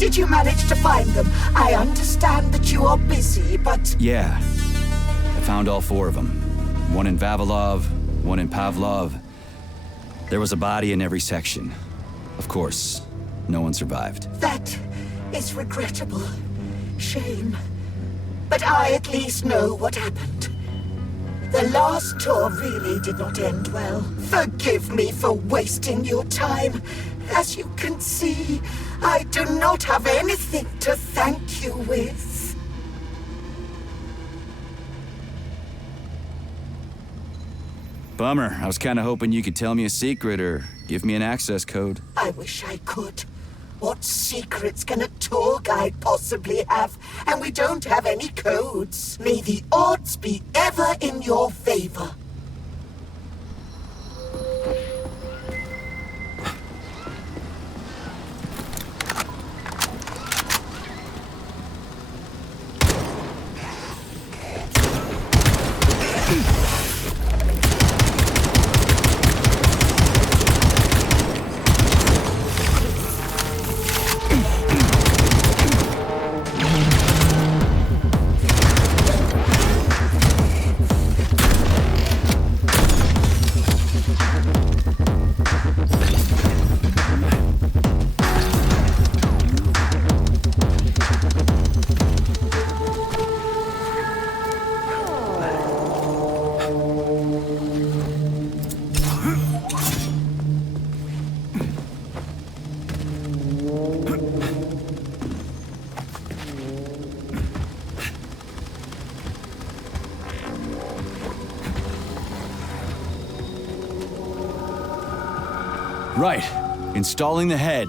Did you manage to find them? I understand that you are busy, but... Yeah. I found all 4 of them. One in Vavilov, one in Pavlov. There was a body in every section. Of course, no one survived. That is regrettable. Shame. But I at least know what happened. The last tour really did not end well. Forgive me for wasting your time. As you can see, I do not have anything to thank you with. Bummer. I was kinda hoping you could tell me a secret or give me an access code. I wish I could. What secrets can a tour guide possibly have? And we don't have any codes. May the odds be ever in your favor. Right. Installing the head.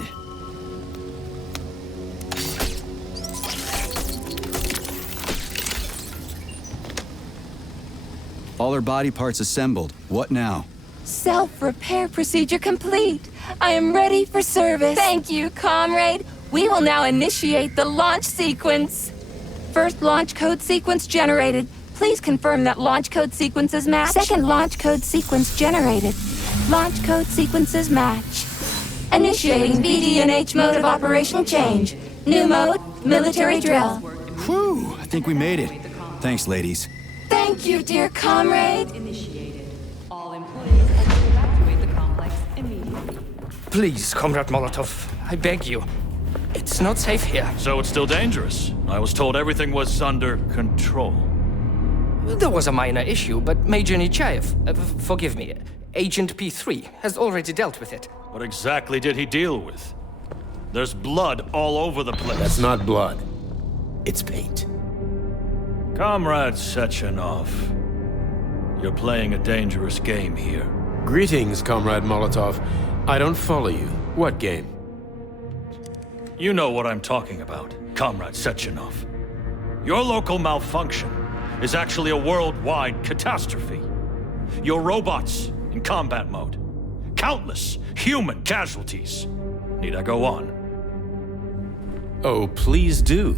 All her body parts assembled. What now? Self-repair procedure complete. I am ready for service. Thank you, comrade. We will now initiate the launch sequence. First launch code sequence generated. Please confirm that launch code sequences match. Second launch code sequence generated. Launch code sequences match. Initiating BD&H mode of operation change. New mode, military drill. Whew, I think we made it. Thanks, ladies. Thank you, dear comrade. Initiated. All employees are to evacuate the complex immediately. Please, Comrade Molotov, I beg you. It's not safe here. So it's still dangerous. I was told everything was under control. There was a minor issue, but Major Nechayev, forgive me, Agent P3 has already dealt with it. What exactly did he deal with? There's blood all over the place. That's not blood. It's paint. Comrade Sechenov, you're playing a dangerous game here. Greetings, Comrade Molotov. I don't follow you. What game? You know what I'm talking about, Comrade Sechenov. Your local malfunction is actually a worldwide catastrophe. Your robots in combat mode. Countless human casualties. Need I go on? Oh, please do.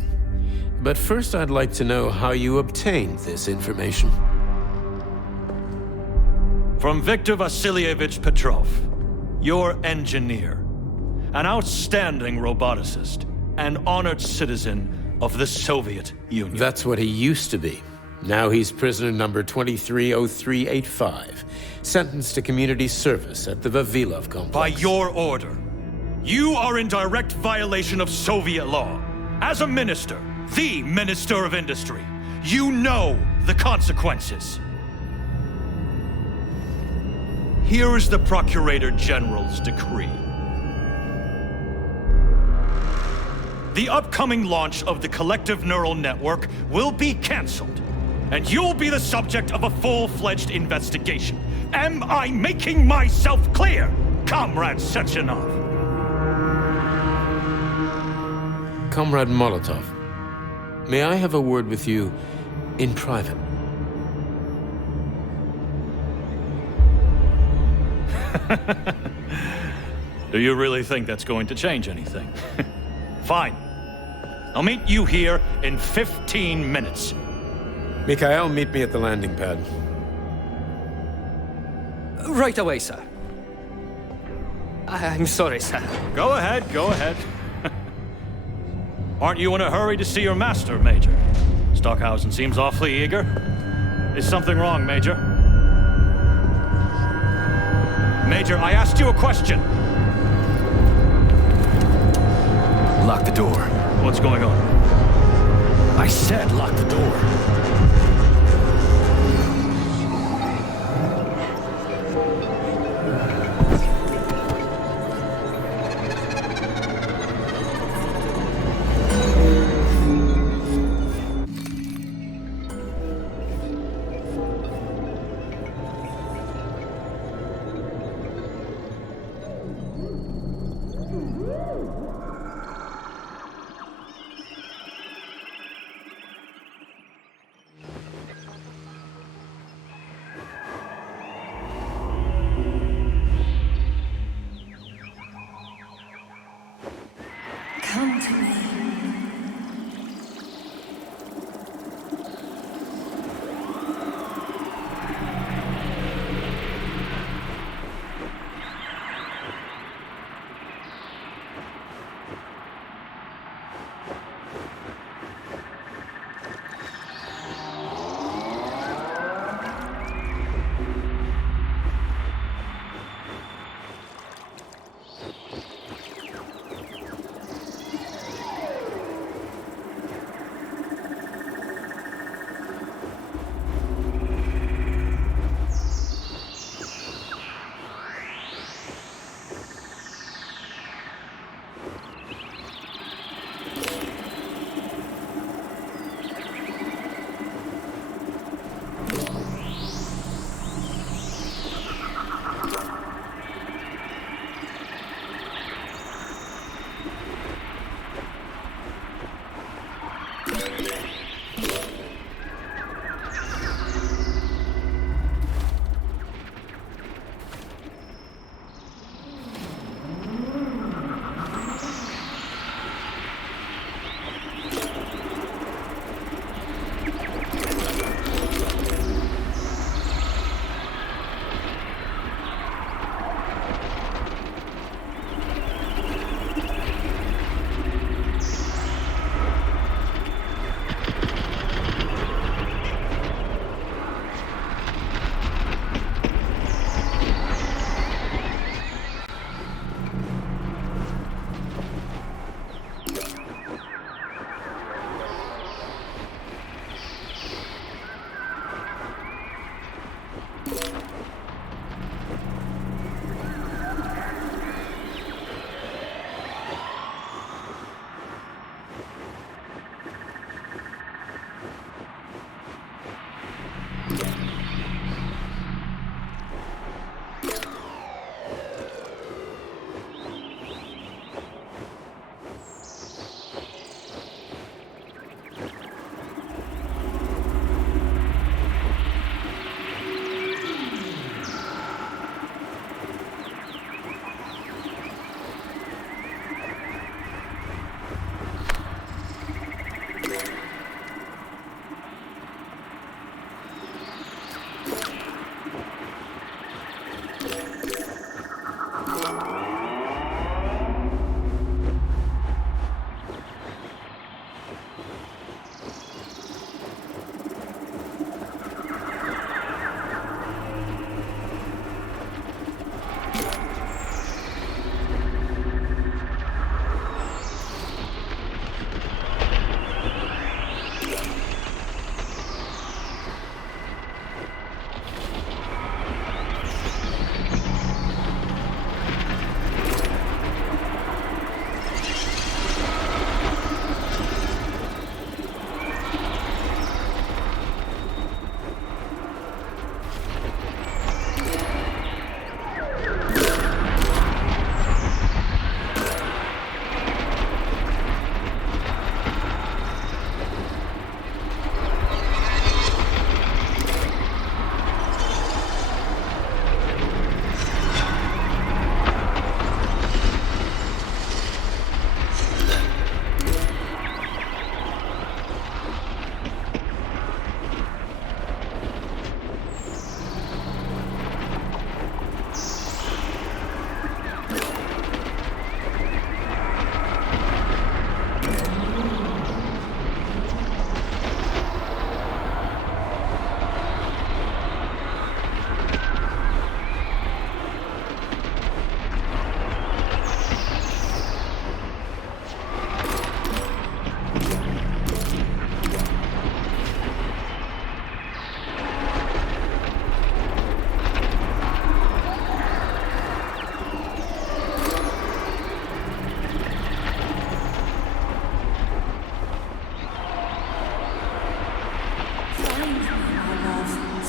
But first I'd like to know how you obtained this information. From Viktor Vasilievich Petrov, your engineer, an outstanding roboticist, an honored citizen of the Soviet Union. That's what he used to be. Now he's prisoner number 230385, sentenced to community service at the Vavilov complex. By your order, you are in direct violation of Soviet law. As a minister, the Minister of Industry, you know the consequences. Here is the Procurator General's decree. The upcoming launch of the collective neural network will be cancelled, and you'll be the subject of a full-fledged investigation. Am I making myself clear, Comrade Sechenov? Comrade Molotov, may I have a word with you in private? Do you really think that's going to change anything? Fine. I'll meet you here in 15 minutes. Mikhail, meet me at the landing pad. Right away, sir. I'm sorry, sir. Go ahead, go ahead. Aren't you in a hurry to see your master, Major? Stockhausen seems awfully eager. Is something wrong, Major? Major, I asked you a question. Lock the door. What's going on? I said lock the door.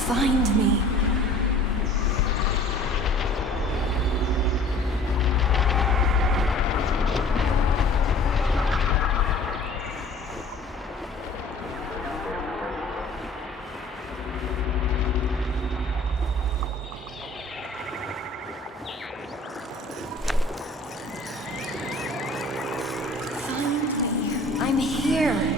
find me. I'm here.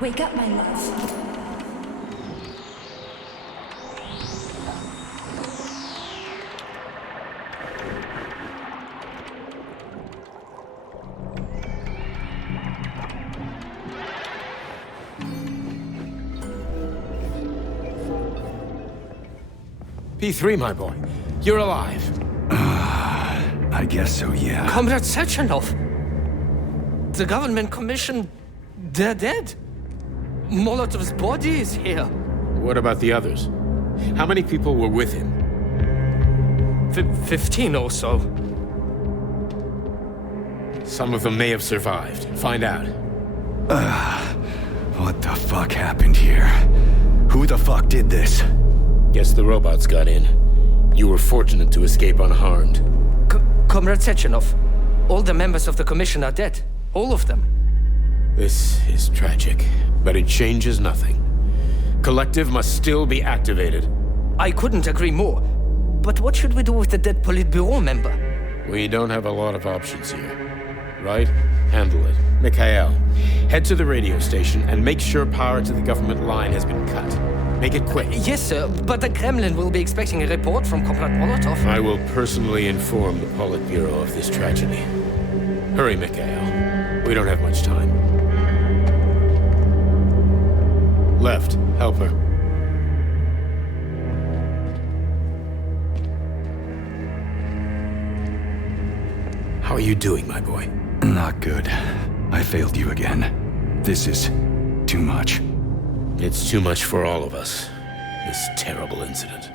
Wake up, my love. P3, my boy. You're alive. I guess so, yeah. Comrade Sechenov! The government commission, they're dead. Molotov's body is here. What about the others? How many people were with him? 15 or so. Some of them may have survived. Find out. What the fuck happened here? Who the fuck did this? Guess the robots got in. You were fortunate to escape unharmed. Comrade Sechenov, all the members of the commission are dead. All of them. This is tragic, but it changes nothing. Collective must still be activated. I couldn't agree more. But what should we do with the dead Politburo member? We don't have a lot of options here. Right? Handle it. Mikhail, head to the radio station and make sure power to the government line has been cut. Make it quick. Yes, sir, but the Kremlin will be expecting a report from Comrade Molotov. I will personally inform the Politburo of this tragedy. Hurry, Mikhail. We don't have much time. Left, help her. How are you doing, my boy? Not good. I failed you again. This is too much. It's too much for all of us. This terrible incident.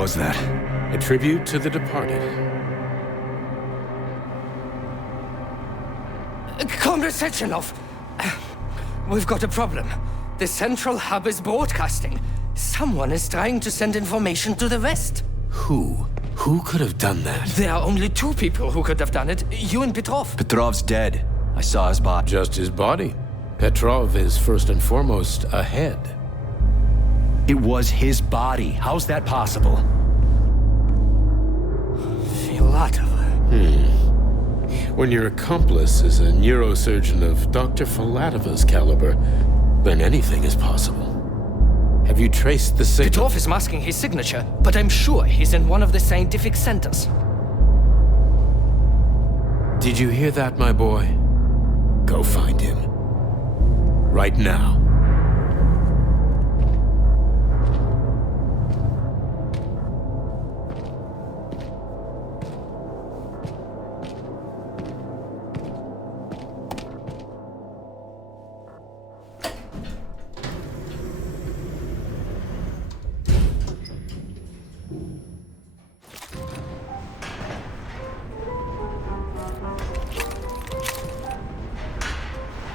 was that? A tribute to the departed. Comrade Sechenov, we've got a problem. The central hub is broadcasting. Someone is trying to send information to the West. Who? Who could have done that? There are only two people who could have done it, you and Petrov. Petrov's dead. I saw his body. Just his body. Petrov is first and foremost a head. It was his body. How's that possible? Filatova. When your accomplice is a neurosurgeon of Dr. Filatova's caliber, then anything is possible. Have you traced the signal? Petrov is masking his signature, but I'm sure he's in one of the scientific centers. Did you hear that, my boy? Go find him. Right now.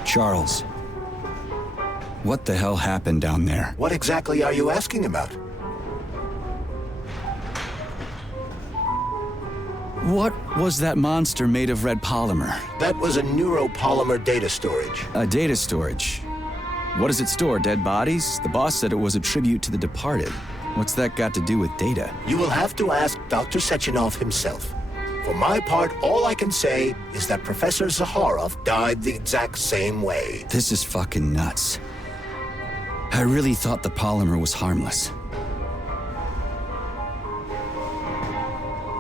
Charles, what the hell happened down there? What exactly are you asking about? What was that monster made of red polymer? That was a neuropolymer data storage. A data storage. What does it store, dead bodies? The boss said it was a tribute to the departed. What's that got to do with data? You will have to ask Dr. Sechenov himself. For my part, all I can say is that Professor Zaharov died the exact same way. This is fucking nuts. I really thought the polymer was harmless.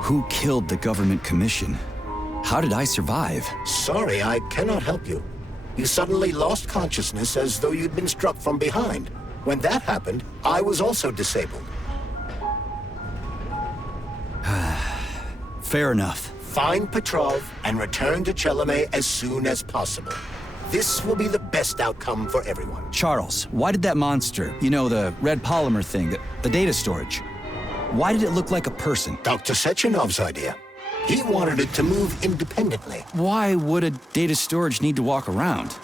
Who killed the government commission? How did I survive? Sorry, I cannot help you. You suddenly lost consciousness as though you'd been struck from behind. When that happened, I was also disabled. Fair enough. Find Petrov and return to Chelome as soon as possible. This will be the best outcome for everyone. Charles, why did that monster, you know, the red polymer thing, the data storage, why did it look like a person? Dr. Sechenov's idea. He wanted it to move independently. Why would a data storage need to walk around?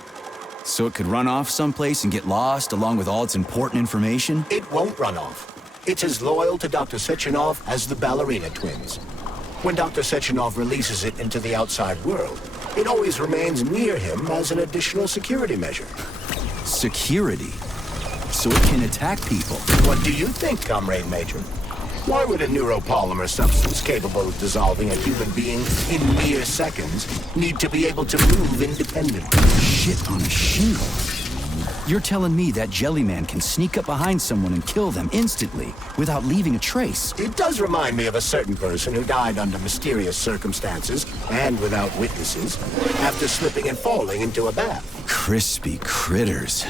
So it could run off someplace and get lost along with all its important information? It won't run off. It's as loyal to Dr. Sechenov as the ballerina twins. When Dr. Sechenov releases it into the outside world, it always remains near him as an additional security measure. Security? So it can attack people? What do you think, Comrade Major? Why would a neuropolymer substance capable of dissolving a human being in mere seconds need to be able to move independently? Shit on a shingle. You're telling me that Jellyman can sneak up behind someone and kill them instantly without leaving a trace? It does remind me of a certain person who died under mysterious circumstances and without witnesses after slipping and falling into a bath. Crispy critters.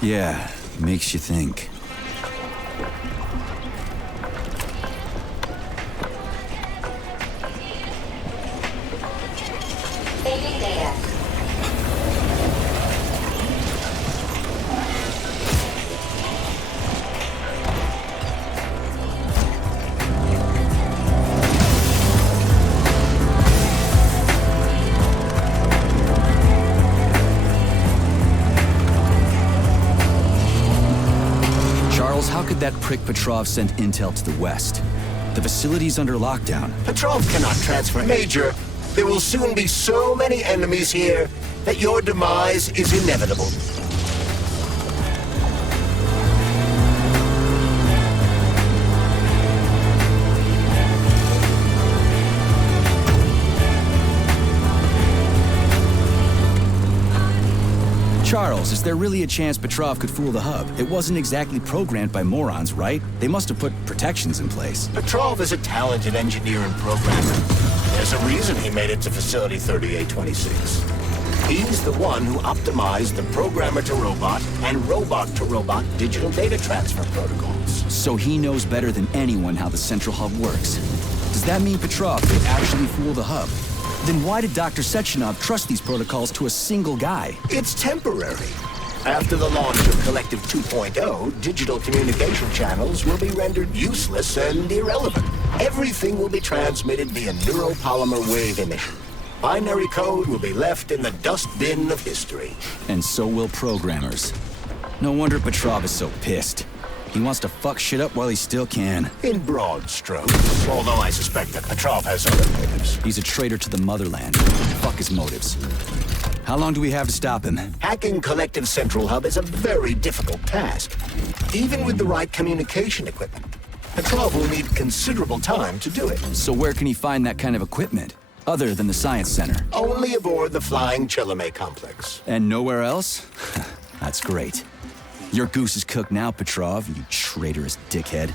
Yeah, makes you think. Saving data. How could that prick Petrov send intel to the west? The facility's under lockdown. Petrov cannot transfer. Major, there will soon be so many enemies here that your demise is inevitable. Charles, is there really a chance Petrov could fool the hub? It wasn't exactly programmed by morons, right? They must have put protections in place. Petrov is a talented engineer and programmer. There's a reason he made it to Facility 3826. He's the one who optimized the programmer-to-robot and robot-to-robot digital data transfer protocols. So he knows better than anyone how the central hub works. Does that mean Petrov could actually fool the hub? Then why did Dr. Sechenov trust these protocols to a single guy? It's temporary. After the launch of Collective 2.0, digital communication channels will be rendered useless and irrelevant. Everything will be transmitted via neuropolymer wave emission. Binary code will be left in the dustbin of history. And so will programmers. No wonder Petrov is so pissed. He wants to fuck shit up while he still can. In broad strokes, although I suspect that Petrov has other motives. He's a traitor to the motherland. Fuck his motives. How long do we have to stop him? Hacking Collective Central Hub is a very difficult task. Even with the right communication equipment, Petrov will need considerable time to do it. So where can he find that kind of equipment? Other than the Science Center? Only aboard the Flying Chilome complex. And nowhere else? That's great. Your goose is cooked now, Petrov, you traitorous dickhead.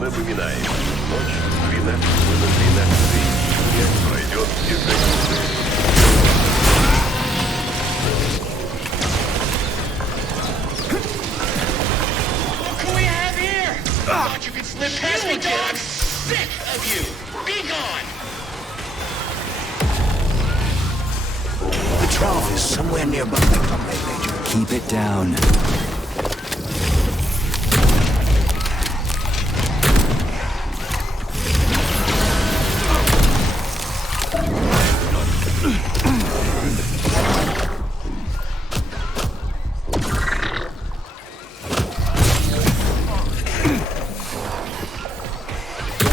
Напоминаем, ночь 12 на 13 июня пройдет What can we have here? I thought you could slip past me, dog! Sick of you! Be gone! Petrov is somewhere nearby, Comrade Major. Keep it down.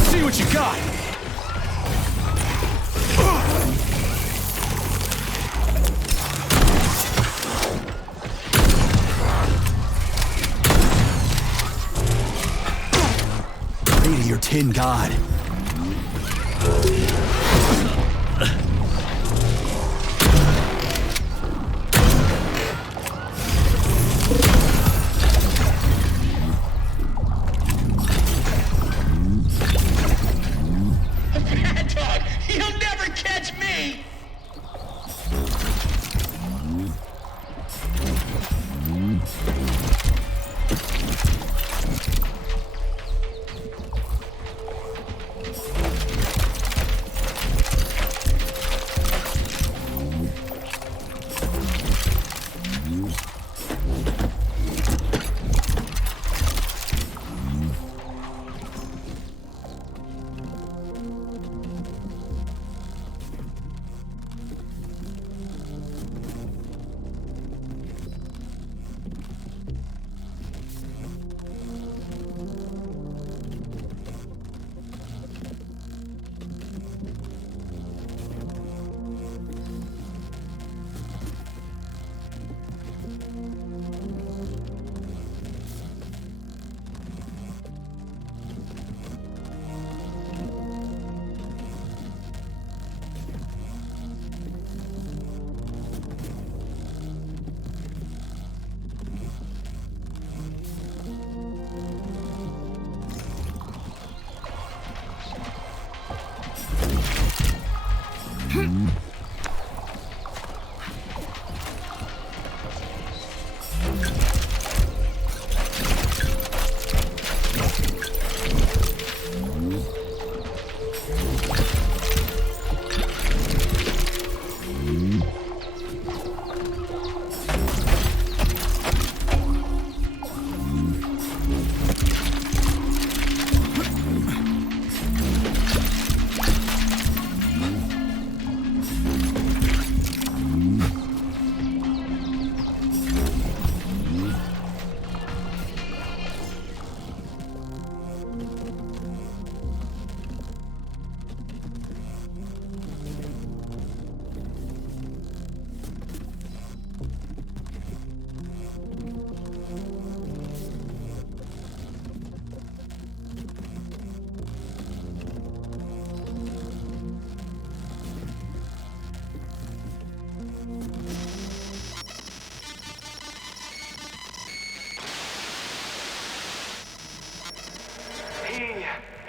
See what you got! Pray to your tin god. Bad dog! You'll never catch me!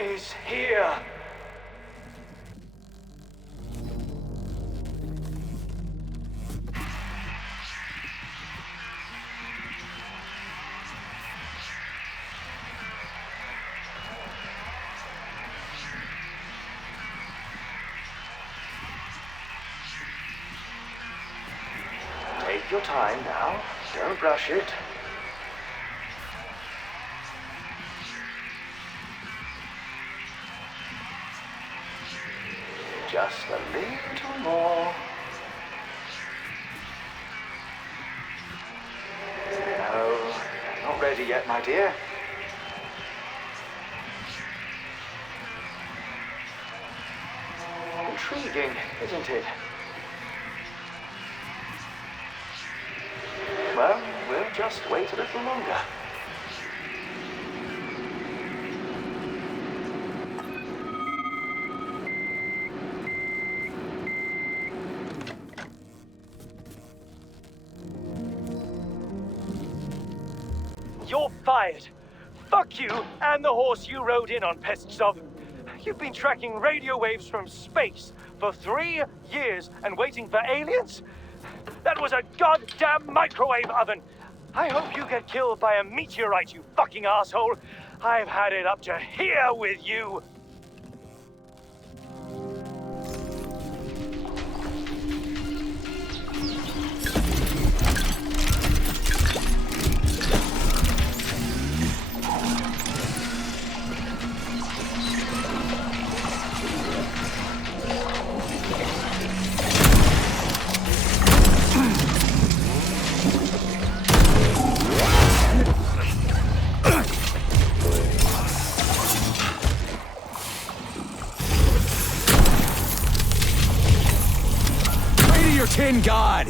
is here. Take your time now. Don't rush it. Just a little more. No, not ready yet, my dear. Intriguing, isn't it? Well, we'll just wait a little longer. You're fired. Fuck you and the horse you rode in on, Pestsov. You've been tracking radio waves from space for 3 years and waiting for aliens? That was a goddamn microwave oven. I hope you get killed by a meteorite, you fucking asshole. I've had it up to here with you. Tin God!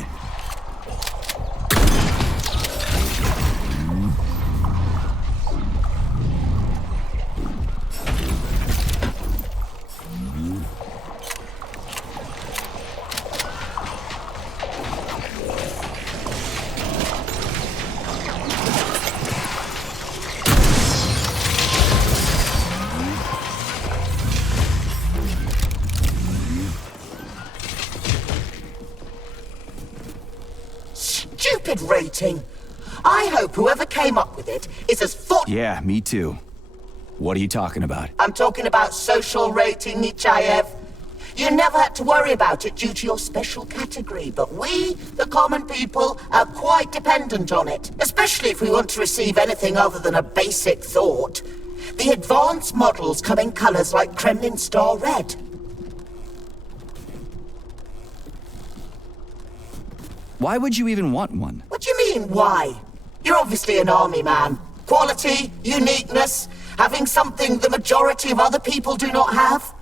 Stupid rating. I hope whoever came up with it is as Yeah, me too. What are you talking about? I'm talking about social rating, Nichayev. You never had to worry about it due to your special category, but we, the common people, are quite dependent on it, especially if we want to receive anything other than a basic thought. The advanced models come in colors like Kremlin Star Red. Why would you even want one? What do you mean, why? You're obviously an army man. Quality, uniqueness, having something the majority of other people do not have.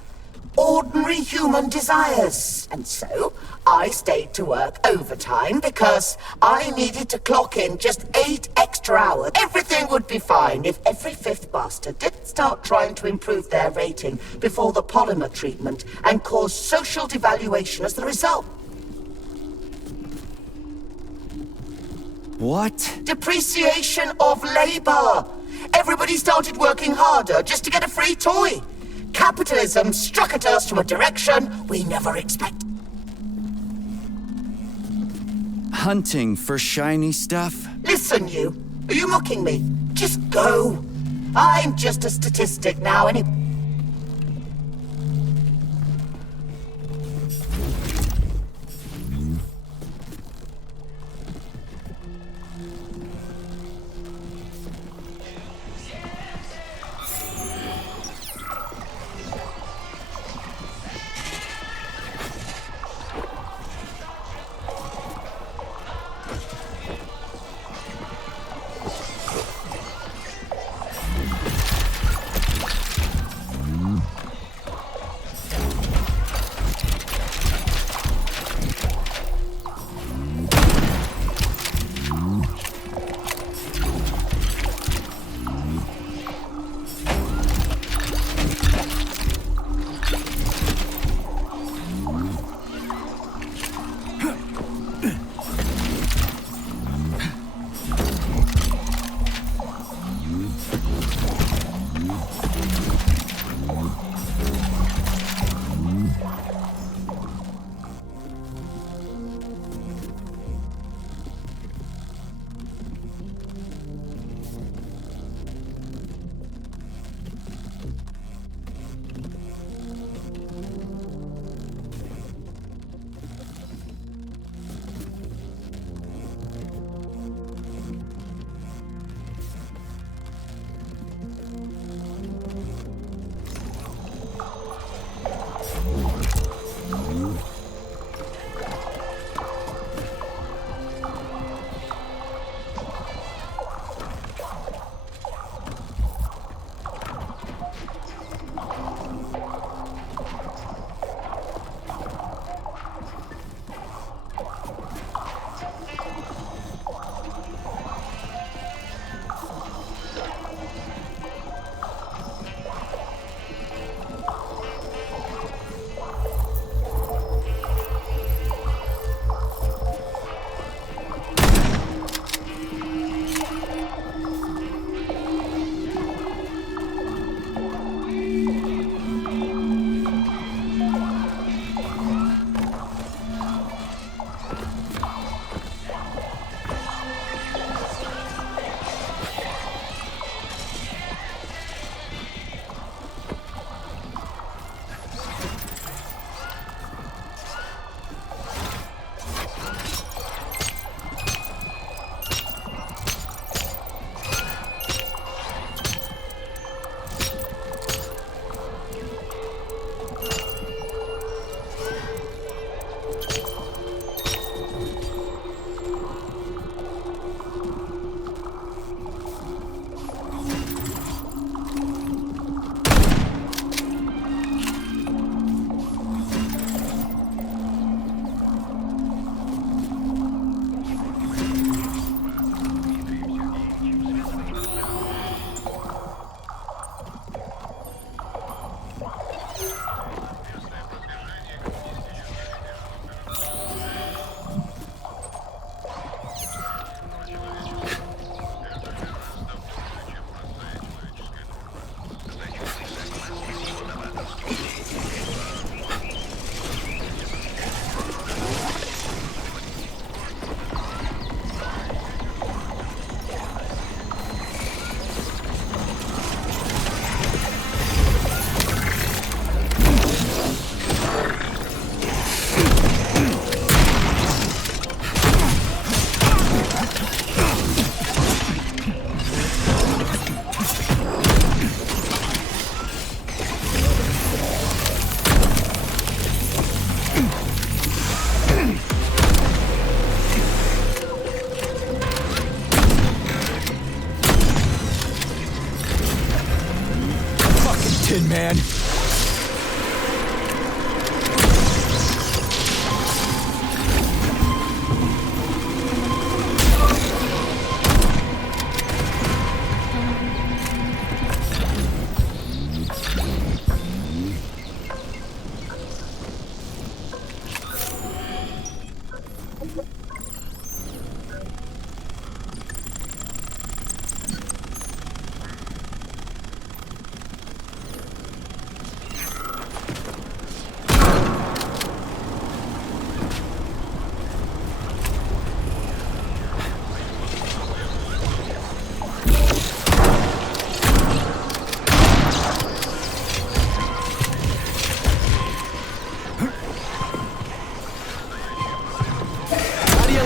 Ordinary human desires. And so, I stayed to work overtime because I needed to clock in just 8 extra hours. Everything would be fine if every fifth bastard didn't start trying to improve their rating before the polymer treatment and cause social devaluation as the result. What? Depreciation of labor. Everybody started working harder just to get a free toy. Capitalism struck at us from a direction we never expected. Hunting for shiny stuff? Listen, you. Are you mocking me? Just go. I'm just a statistic now, anyway. Listen, man.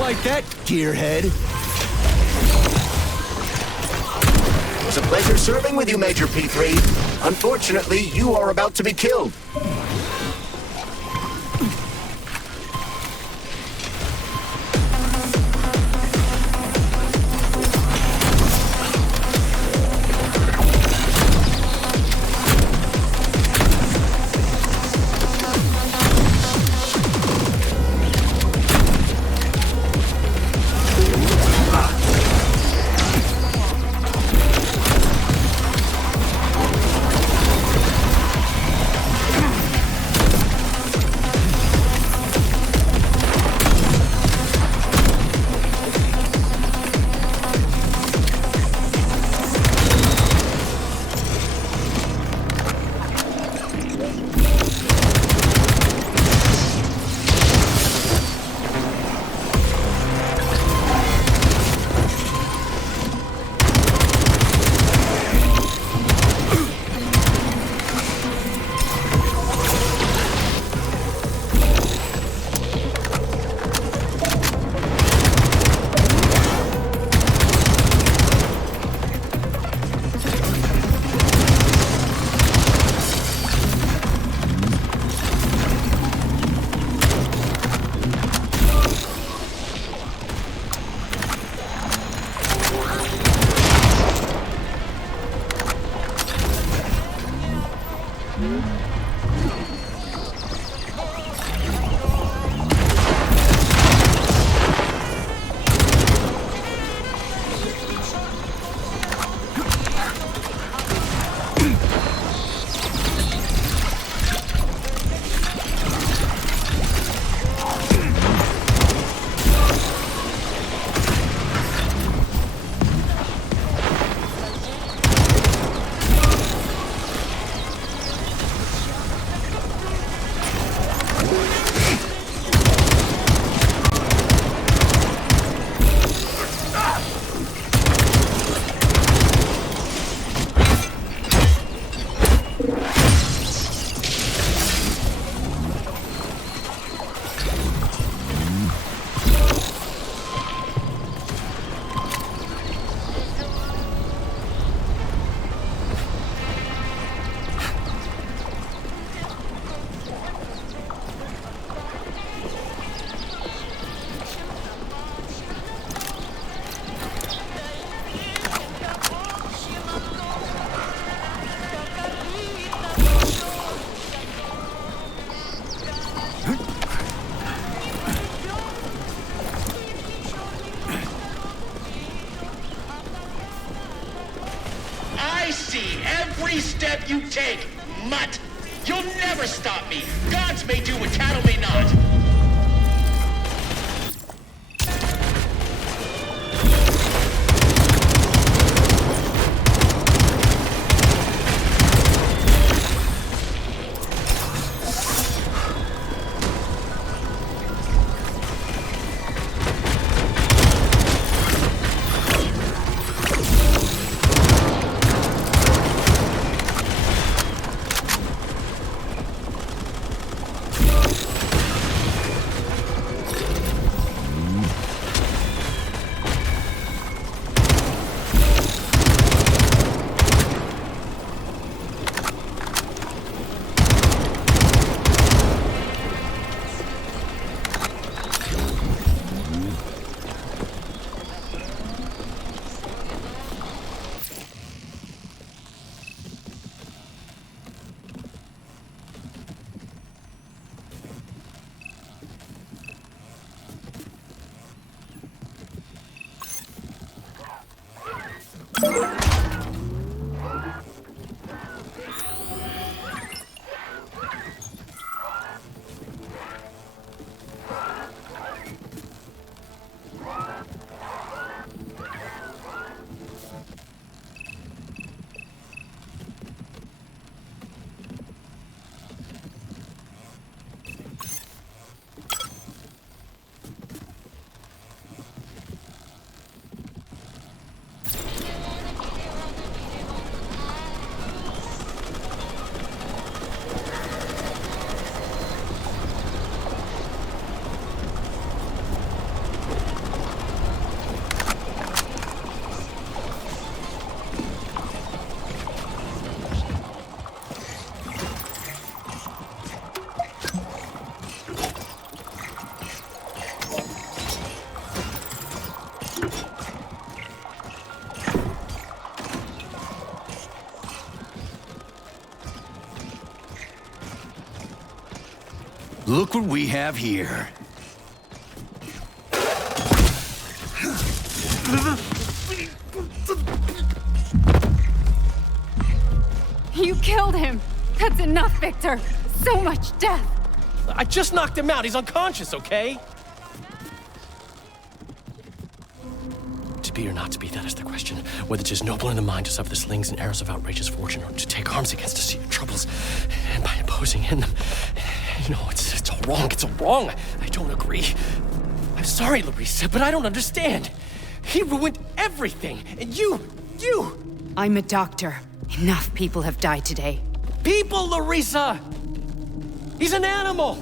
Like that, gearhead. It was a pleasure serving with you, Major P3. Unfortunately, you are about to be killed. Every step you take, mutt! You'll never stop me! Gods may do what cattle may not! Look what we have here. You killed him! That's enough, Victor! So much death! I just knocked him out. He's unconscious, okay? To be or not to be, that is the question. Whether 'tis noble in the mind to suffer the slings and arrows of outrageous fortune, or to take arms against to see your troubles, and by imposing in them, you know, it's all wrong. It's all wrong. I don't agree. I'm sorry, Larissa, but I don't understand. He ruined everything, and you... I'm a doctor. Enough people have died today. People, Larissa! He's an animal!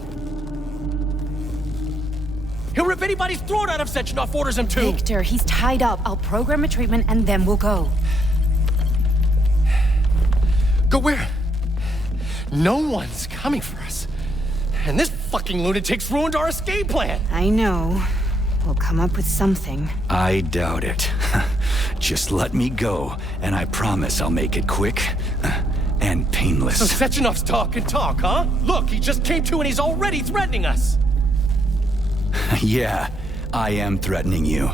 He'll rip anybody's throat out if Sechenov orders him to! Victor, he's tied up. I'll program a treatment and then we'll go. Go where? No one's coming for us. And this fucking lunatic's ruined our escape plan! I know. We'll come up with something. I doubt it. Just let me go, and I promise I'll make it quick and painless. So Sechenov's talk and talk, huh? Look, he just came to and he's already threatening us! Yeah, I am threatening you.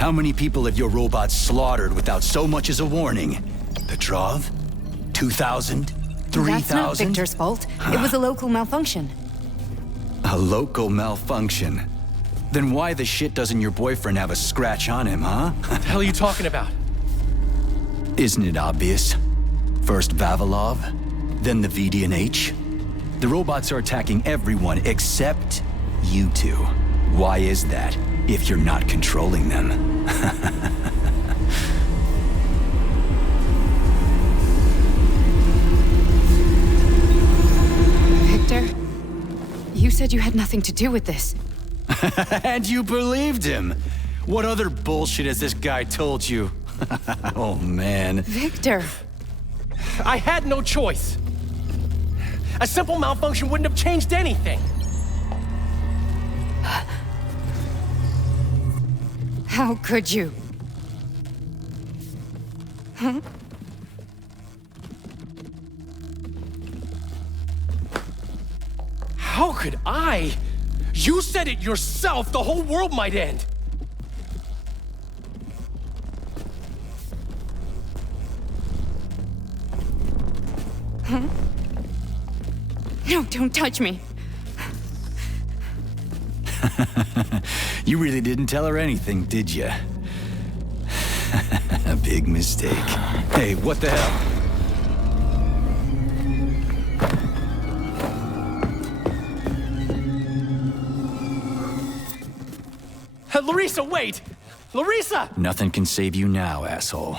How many people have your robots slaughtered without so much as a warning? Petrov? 2,000? 3,000? That's not Victor's fault. It was a local malfunction. A local malfunction? Then why the shit doesn't your boyfriend have a scratch on him, huh? What the hell are you talking about? Isn't it obvious? First Vavilov, then the VDNH. The robots are attacking everyone except you two. Why is that, if you're not controlling them? Victor, you said you had nothing to do with this. And you believed him! What other bullshit has this guy told you? Oh, man. Victor! I had no choice! A simple malfunction wouldn't have changed anything! How could you? Huh? How could I? You said it yourself! The whole world might end! Huh? No, don't touch me! You really didn't tell her anything, did you? A big mistake. Hey, what the hell? Larissa, wait! Larissa! Nothing can save you now, asshole.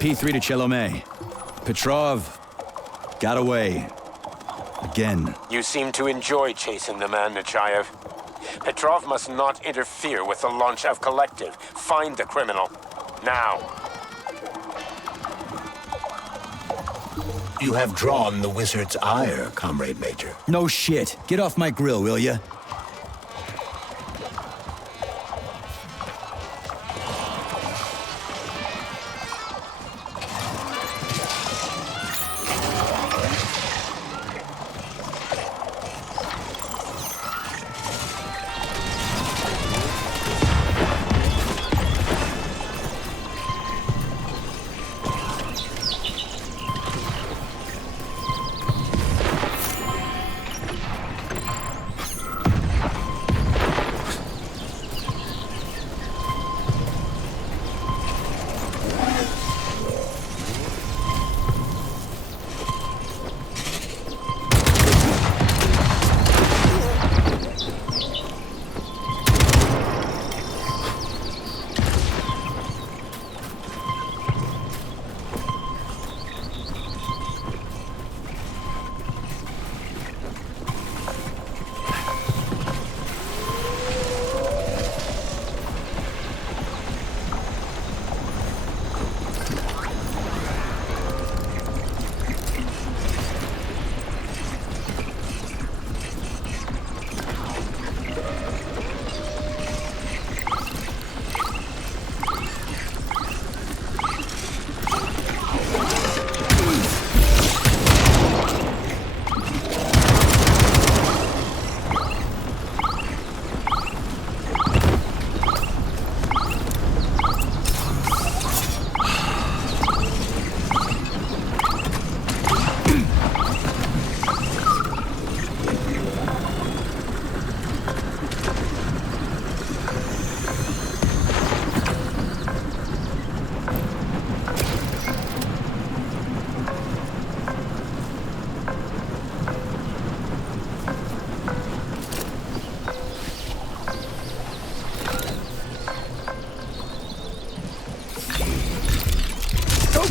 P3 to Chelomey. Petrov got away. Again. You seem to enjoy chasing the man, Nechayev. Petrov must not interfere with the launch of Collective. Find the criminal. Now. You have drawn the wizard's ire, Comrade Major. No shit. Get off my grill, will ya?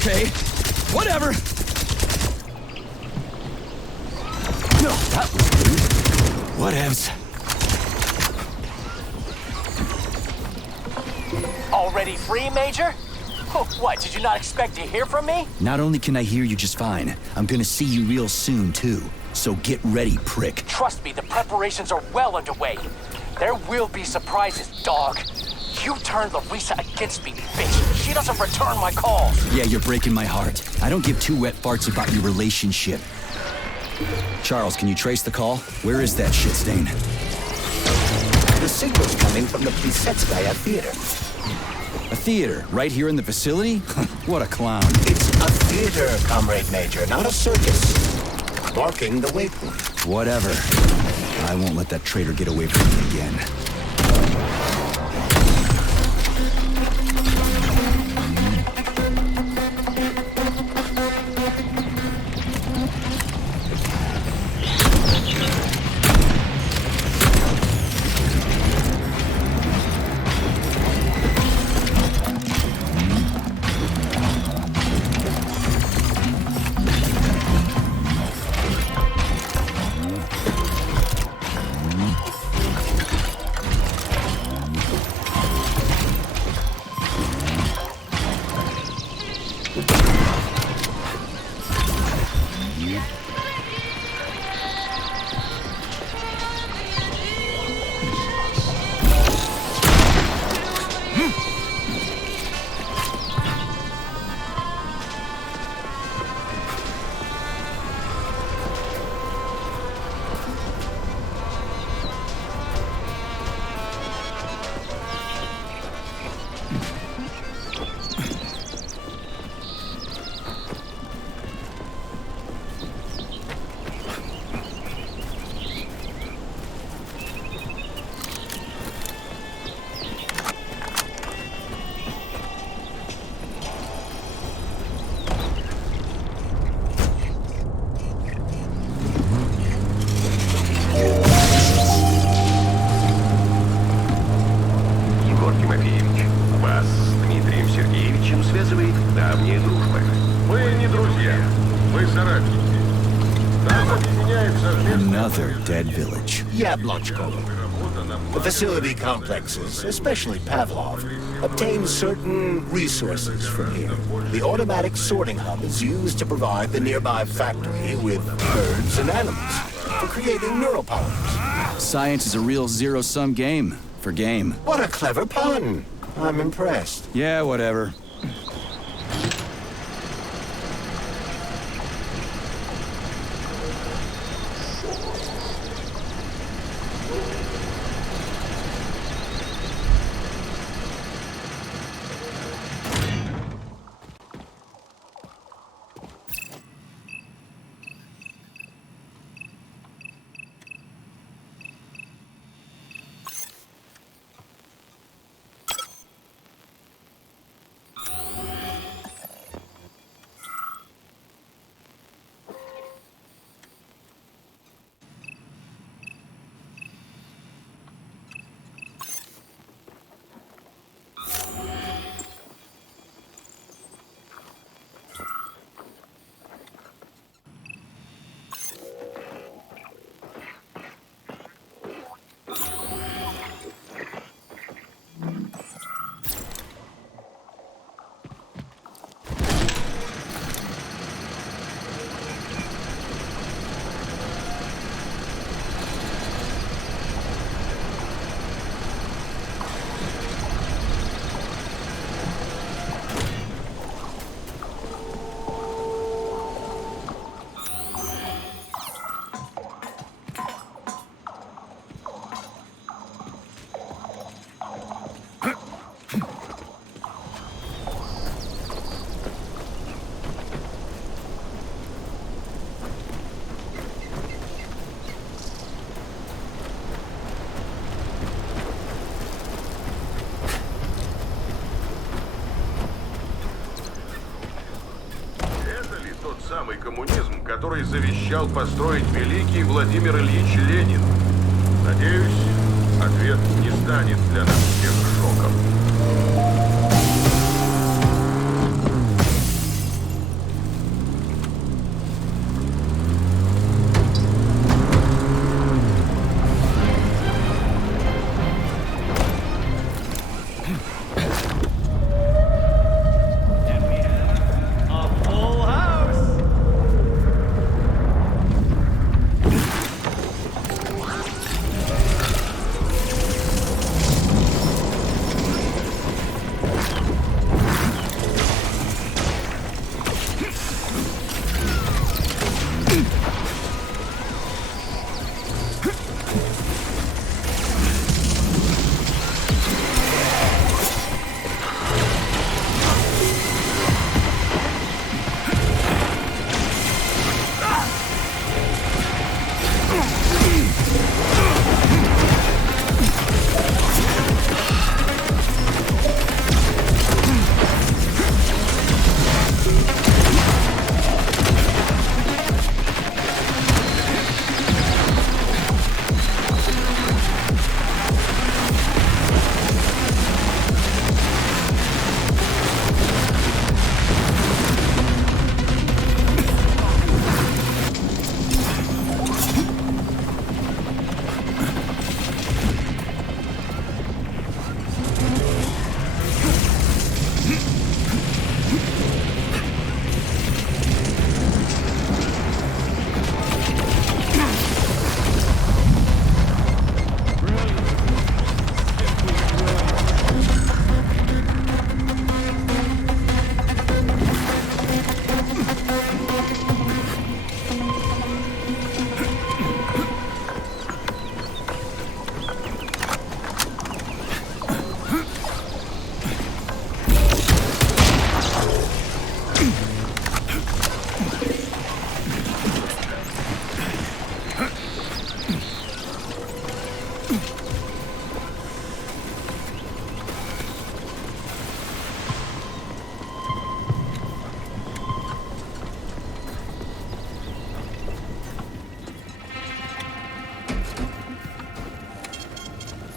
Okay, whatever. No, that was rude. Whatevs. Already free, Major? Oh, what, did you not expect to hear from me? Not only can I hear you just fine, I'm gonna see you real soon, too. So get ready, prick. Trust me, the preparations are well underway. There will be surprises, dog. You turned Larissa against me, bitch. She doesn't return my calls. Yeah, you're breaking my heart. I don't give two wet farts about your relationship. Charles, can you trace the call? Where is that shit stain? The signal's coming from the Plisetskaya Theater. A theater? Right here in the facility? What a clown. It's a theater, Comrade Major, not a circus. Marking the waypoint. Whatever. I won't let that traitor get away from me again. Another dead village. Yablonchko. The facility complexes, especially Pavlov, obtain certain resources from here. The automatic sorting hub is used to provide the nearby factory with birds and animals for creating neural polymers. Science is a real zero-sum game for game. What a clever pun! I'm impressed. Yeah, whatever. Самый коммунизм, который завещал построить великий Владимир Ильич Ленин. Надеюсь, ответ не станет для нас всех шоком.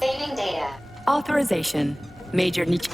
Saving data. Authorization. Major Nietzsche.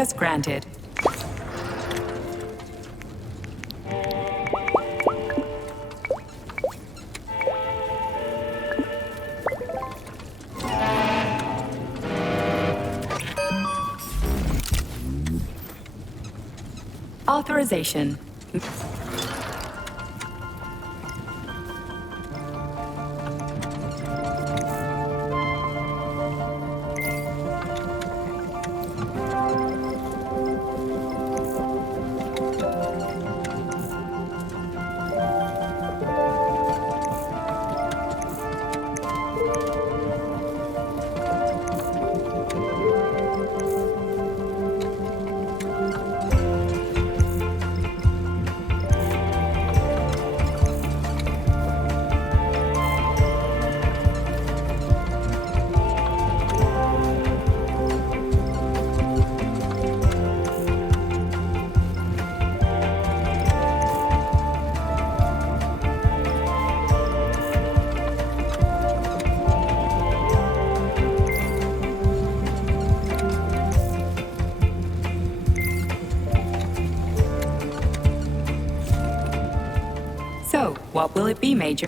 Access granted. Authorization. So, what will it be, Major?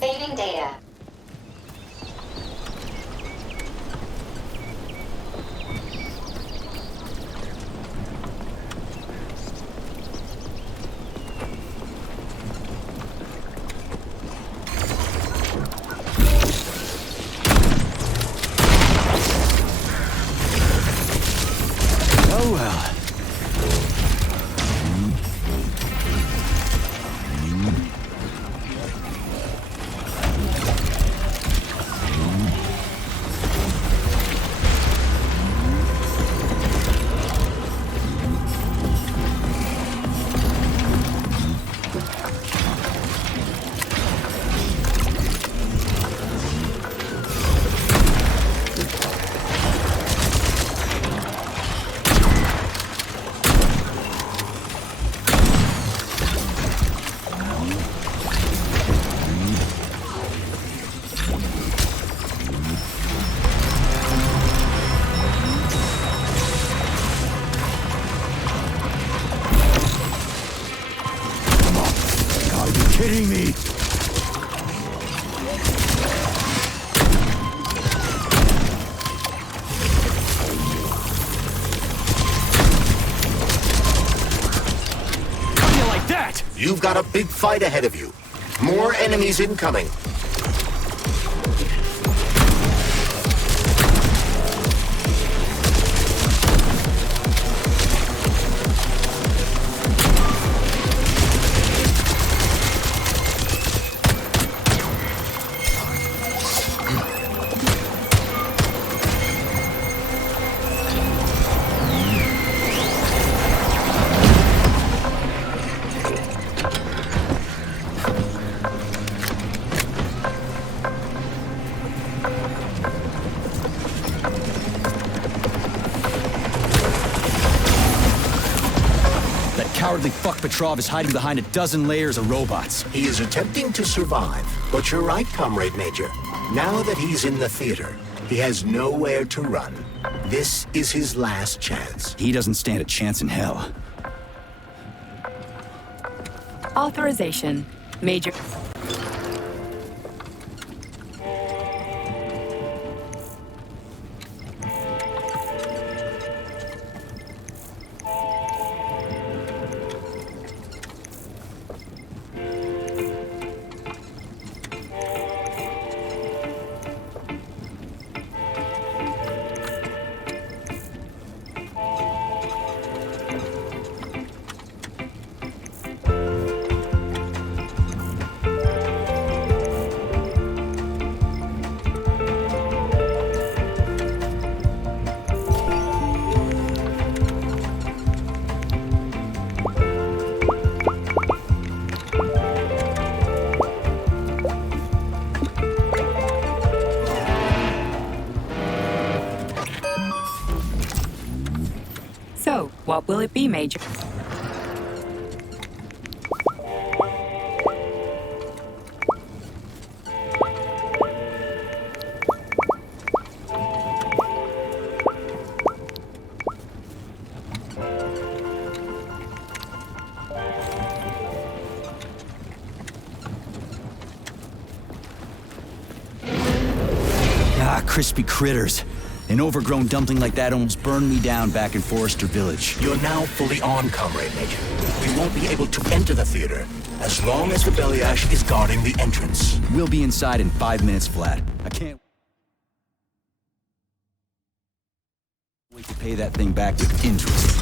Saving data. Oh well. Kidding me? How do you like that? You've got a big fight ahead of you. More enemies incoming. cowardly fuck Petrov is hiding behind a dozen layers of robots. He is attempting to survive, but you're right, Comrade Major. Now that he's in the theater, he has nowhere to run. This is his last chance. He doesn't stand a chance in hell. Authorization. Major. So, what will it be, Major? Ah, crispy critters. An overgrown dumpling like that almost burned me down back in Forrester Village. You're now fully on, Comrade Major. We won't be able to enter the theater as long as the belly ash is guarding the entrance. We'll be inside in 5 minutes flat. I can't wait to pay that thing back with interest.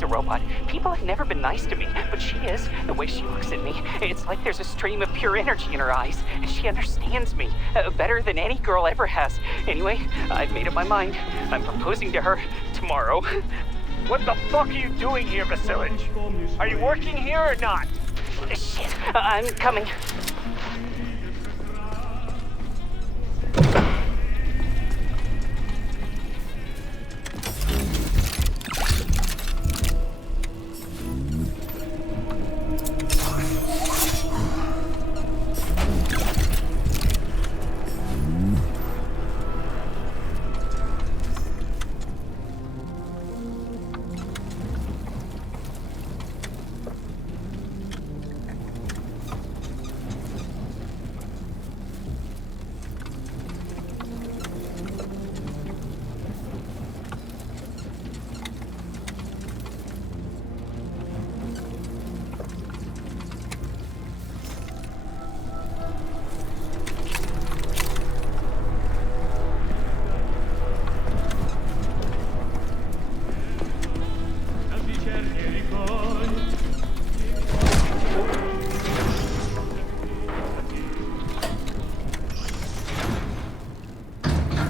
she's a robot. People have never been nice to me, but she is. The way she looks at me, it's like there's a stream of pure energy in her eyes, and she understands me better than any girl ever has. Anyway, I've made up my mind. I'm proposing to her tomorrow. What the fuck are you doing here, Vasilich? Are you working here or not? Shit, I'm coming.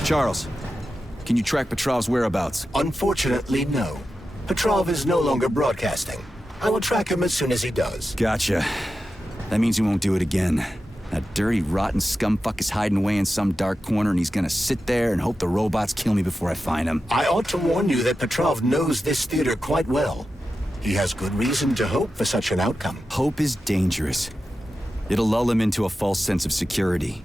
Charles, can you track Petrov's whereabouts? Unfortunately, no. Petrov is no longer broadcasting. I will track him as soon as he does. Gotcha. That means he won't do it again. That dirty, rotten scumfuck is hiding away in some dark corner, and he's gonna sit there and hope the robots kill me before I find him. I ought to warn you that Petrov knows this theater quite well. He has good reason to hope for such an outcome. Hope is dangerous. It'll lull him into a false sense of security.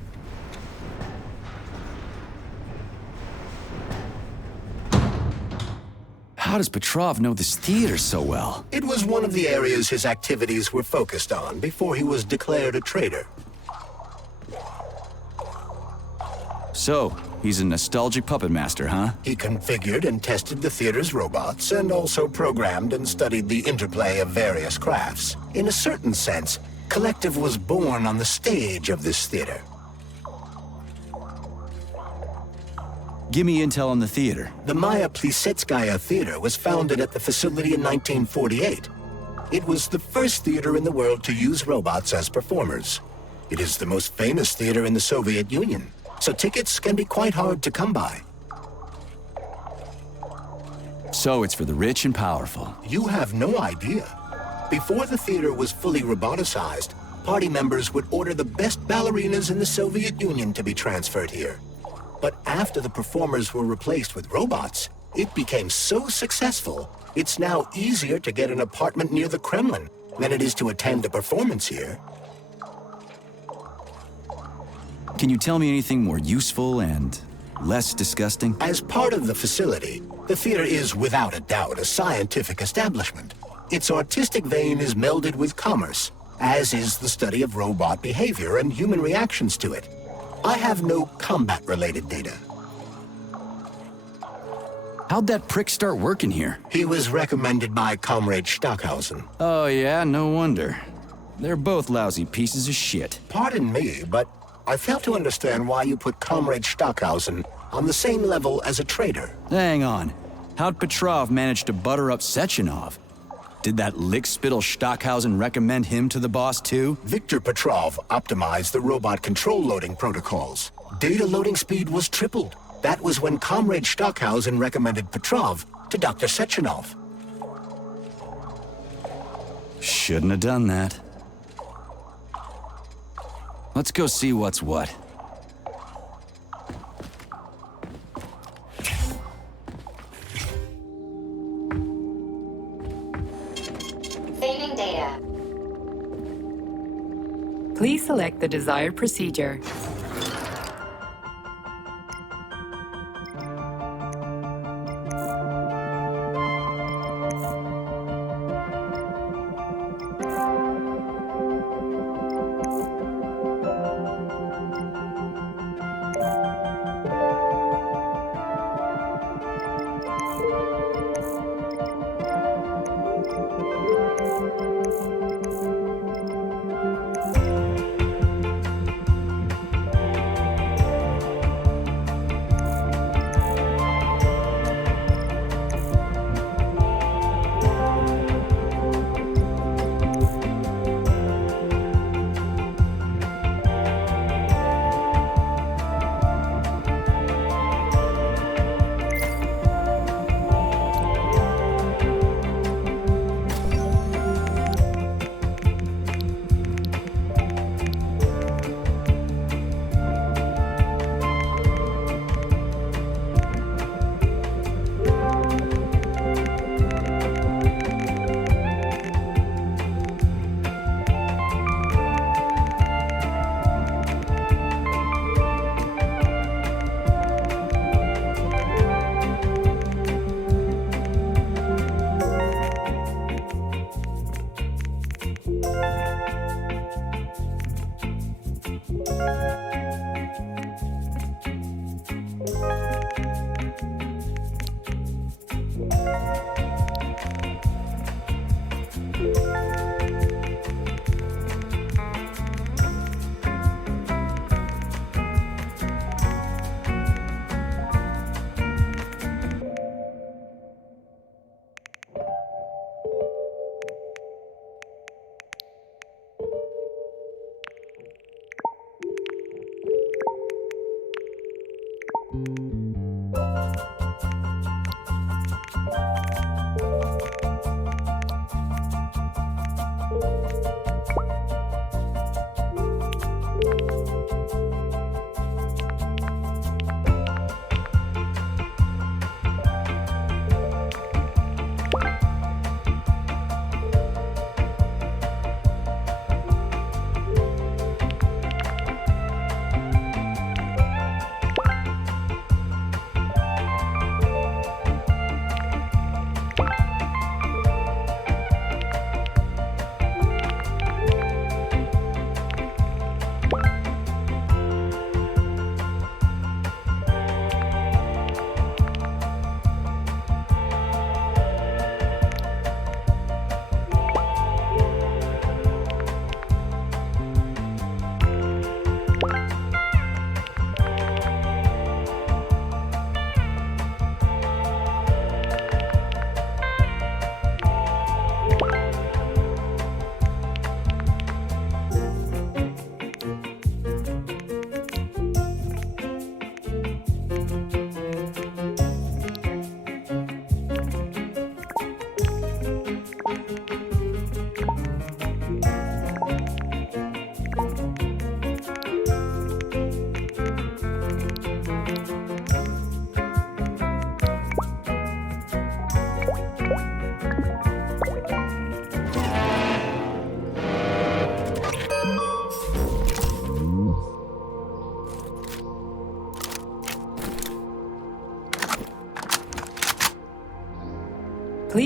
How does Petrov know this theater so well? It was one of the areas his activities were focused on before he was declared a traitor. So, he's a nostalgic puppet master, huh? He configured and tested the theater's robots, and also programmed and studied the interplay of various crafts. In a certain sense, Collective was born on the stage of this theater. Give me intel on the theater. The Maya Plisetskaya Theater was founded at the facility in 1948. It was the first theater in the world to use robots as performers. It is the most famous theater in the Soviet Union, so tickets can be quite hard to come by. So it's for the rich and powerful. You have no idea. Before the theater was fully roboticized, party members would order the best ballerinas in the Soviet Union to be transferred here. But after the performers were replaced with robots, it became so successful, it's now easier to get an apartment near the Kremlin than it is to attend a performance here. Can you tell me anything more useful and less disgusting? As part of the facility, the theater is without a doubt a scientific establishment. Its artistic vein is melded with commerce, as is the study of robot behavior and human reactions to it. I have no combat-related data. How'd that prick start working here? He was recommended by Comrade Stockhausen. Oh yeah, no wonder. They're both lousy pieces of shit. Pardon me, but I fail to understand why you put Comrade Stockhausen on the same level as a traitor. Hang on. How'd Petrov manage to butter up Sechenov? Did that lick-spittle Stockhausen recommend him to the boss too? Viktor Petrov optimized the robot control loading protocols. Data loading speed was tripled. That was when Comrade Stockhausen recommended Petrov to Dr. Sechenov. Shouldn't have done that. Let's go see what's what. Saving data. Please select the desired procedure.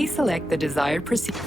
Please select the desired procedure.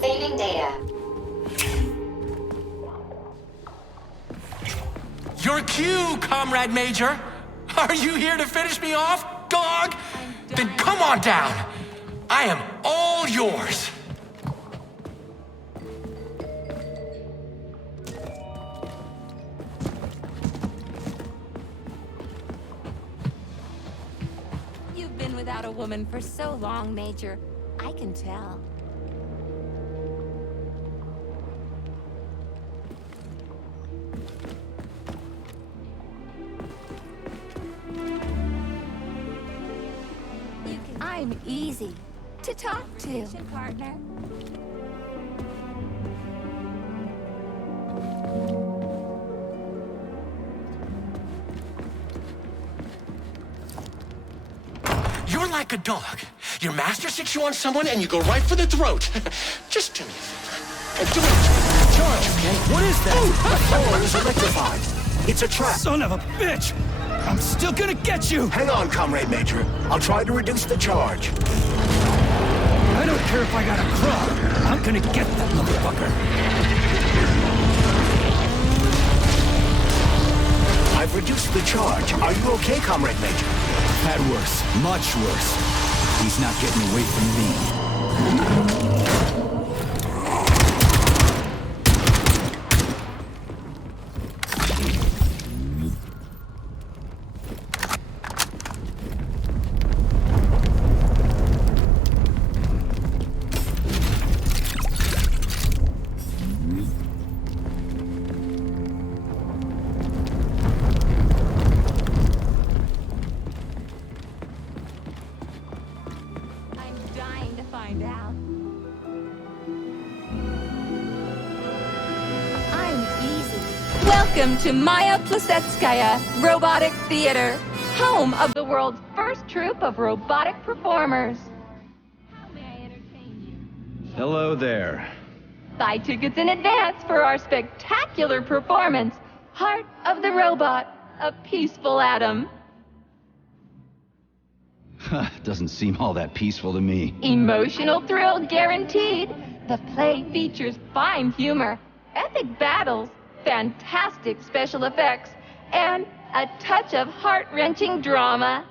Saving data. Your cue, Comrade Major. Are you here to finish me off, dog? Then come on down. I am all yours. You've been without a woman for so long, Major. I can tell. I'm easy to talk to, partner. You're like a dog. Your master sticks you on someone and you go right for the throat. Just do me a favor. And do it. Charge, okay? What is that? The door is electrified. It's a trap. Son of a bitch! I'm still gonna get you! Hang on, Comrade Major. I'll try to reduce the charge. I don't care if I gotta crawl. I'm gonna get that motherfucker. I've reduced the charge. Are you okay, Comrade Major? Had worse. Much worse. He's not getting away from me. Welcome to Maya Plissetskaya Robotic Theater, home of the world's first troupe of robotic performers. How may I entertain you? Hello there. Buy tickets in advance for our spectacular performance, Heart of the Robot, a Peaceful Atom. Doesn't seem all that peaceful to me. Emotional thrill guaranteed. The play features fine humor, epic battles, fantastic special effects, and a touch of heart-wrenching drama.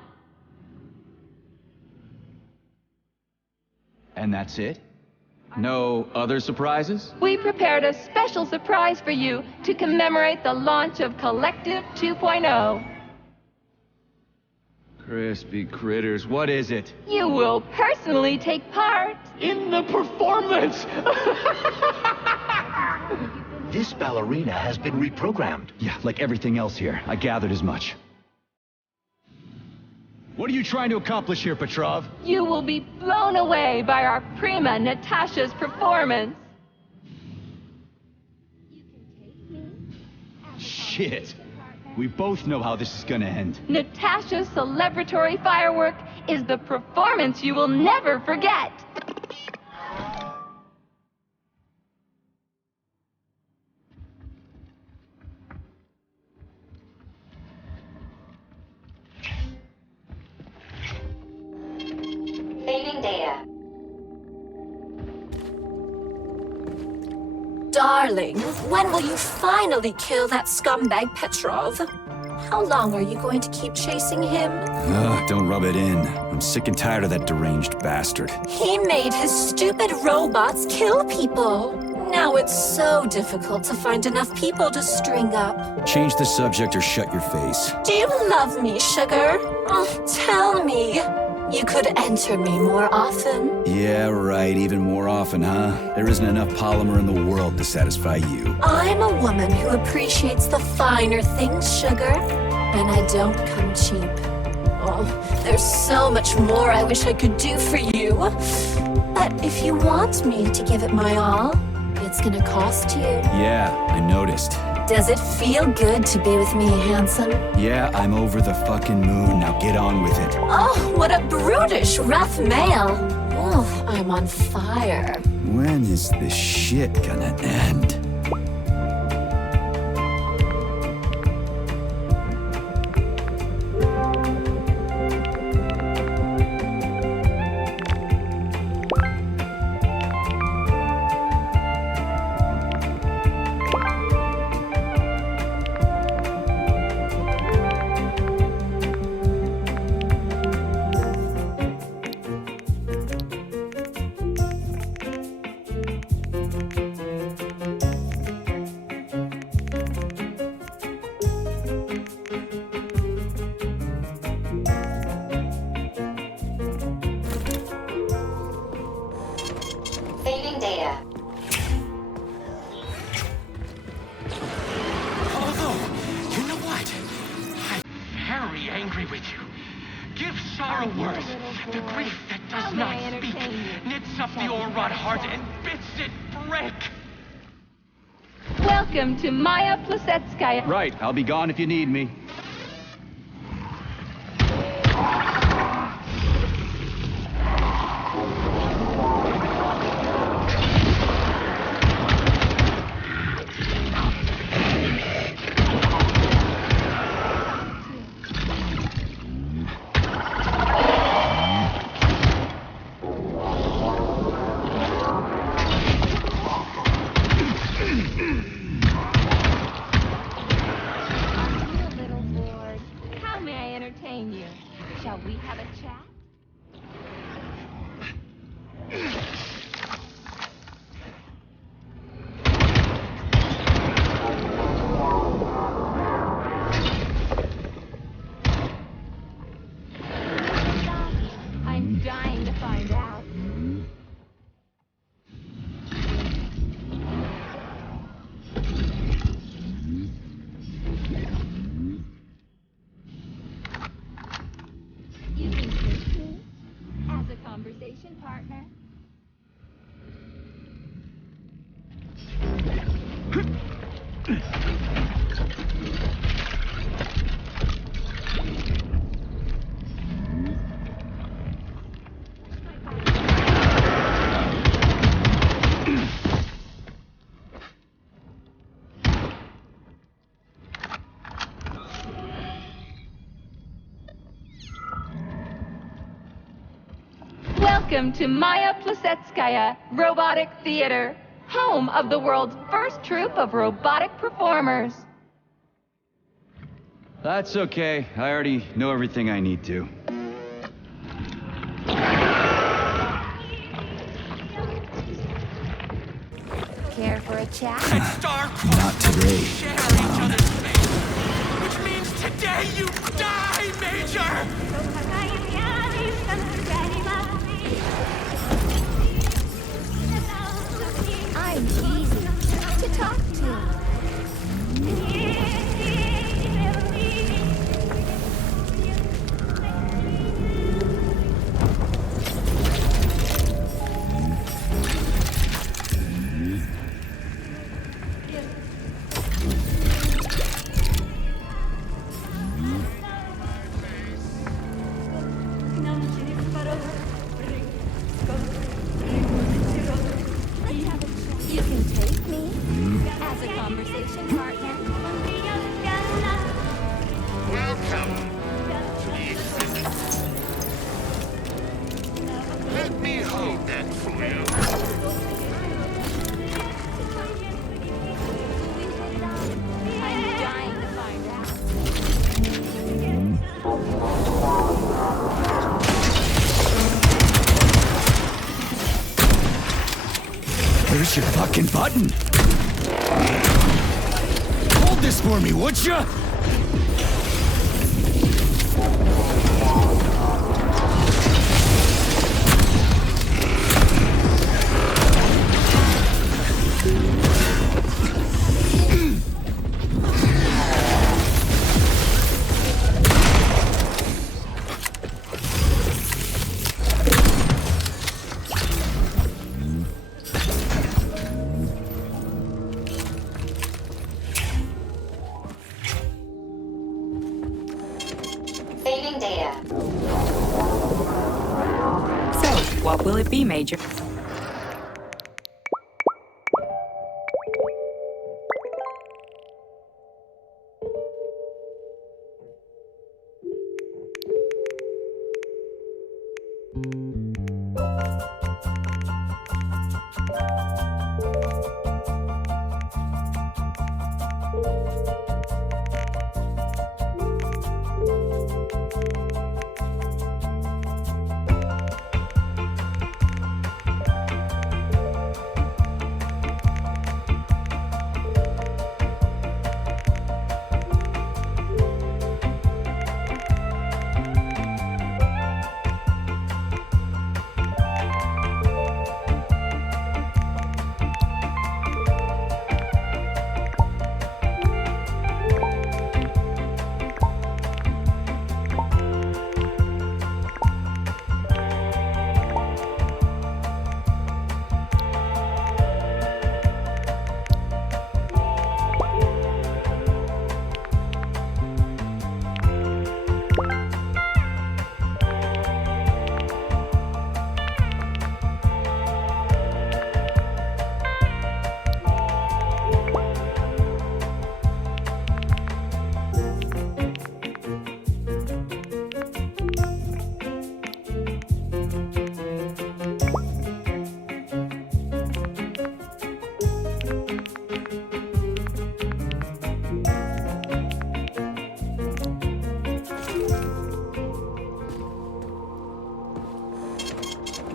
And that's it? No other surprises? We prepared a special surprise for you to commemorate the launch of Collective 2.0. Crispy critters, what is it? You will personally take part in the performance! This ballerina has been reprogrammed. Yeah, like everything else here. I gathered as much. What are you trying to accomplish here, Petrov? You will be blown away by our prima Natasha's performance. Shit. We both know how this is gonna end. Natasha's celebratory firework is the performance you will never forget. Saving data. Darling, when will you finally kill that scumbag Petrov? How long are you going to keep chasing him? Don't rub it in. I'm sick and tired of that deranged bastard. He made his stupid robots kill people. Now it's so difficult to find enough people to string up. Change the subject or shut your face. Do you love me, sugar? Oh, tell me. You could enter me more often. Yeah, right. Even more often, huh? There isn't enough polymer in the world to satisfy you. I'm a woman who appreciates the finer things, sugar. And I don't come cheap. Oh, there's so much more I wish I could do for you. But if you want me to give it my all, it's gonna cost you. Yeah, I noticed. Does it feel good to be with me, handsome? Yeah, I'm over the fucking moon. Now get on with it. Oh, what a brutish, rough male. Oh, I'm on fire. When is this shit gonna end? Saving data. Although, you know what? I'm very angry with you. Give sorrow worth. The grief that does not speak knits up the Orod heart and bids it break. Welcome to Maya Plusetskaya. Right, I'll be gone if you need me. Shall we have a chat? I'm dying to find out. You can take me as a conversation partner. Welcome to Maya Plusetskaya Robotic Theater, home of the world's first troupe of robotic performers. That's okay. I already know everything I need to. Care for a chat? Not today. Which means today you die, Major! I'm easy to talk to. Let me hold that for you. I'm dying to find out. Where's your fucking button? Hold this for me, would ya? Saving data. So, what will it be, Major?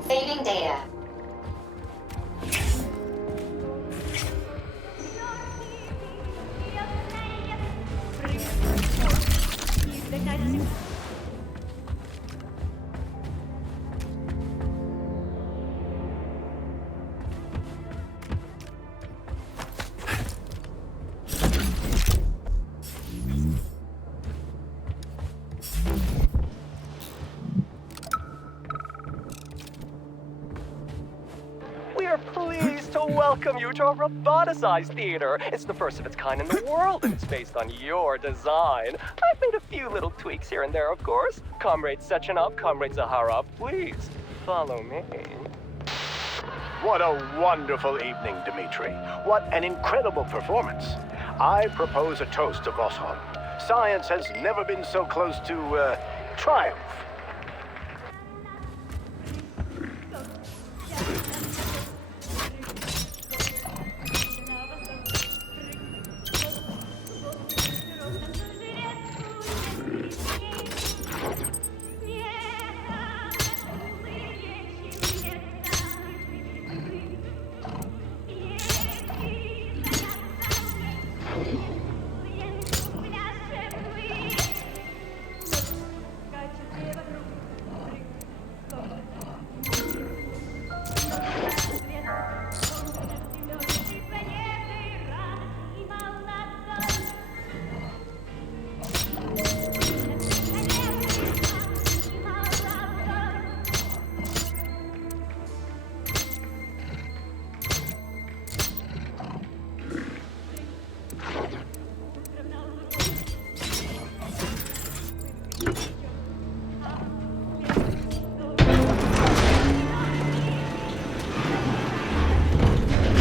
Saving data. We are pleased to welcome you to our roboticized theater. It's the first of its kind in the world, and it's based on your design. I've made a few little tweaks here and there, of course. Comrade Sechenov, Comrade Zaharov, please follow me. What a wonderful evening, Dmitri. What an incredible performance. I propose a toast to Vosson. Science has never been so close to, triumph.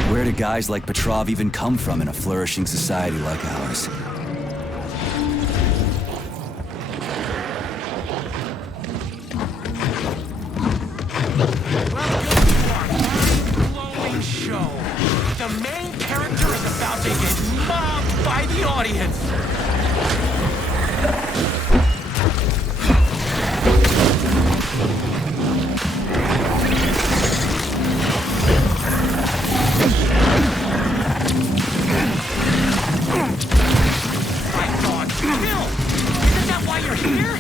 Where do guys like Petrov even come from in a flourishing society like ours? The main character is about to get mobbed by the audience. My God, Bill! Isn't that why you're here?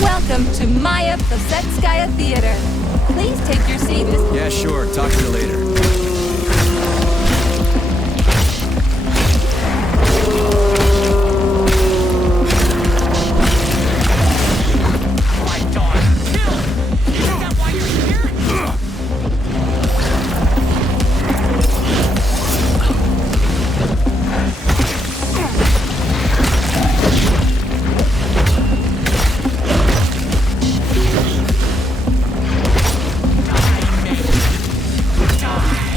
Welcome to Maya Plasetskaya Theater. Please take your seat, Miss... Yeah, sure. Talk to you later. Die!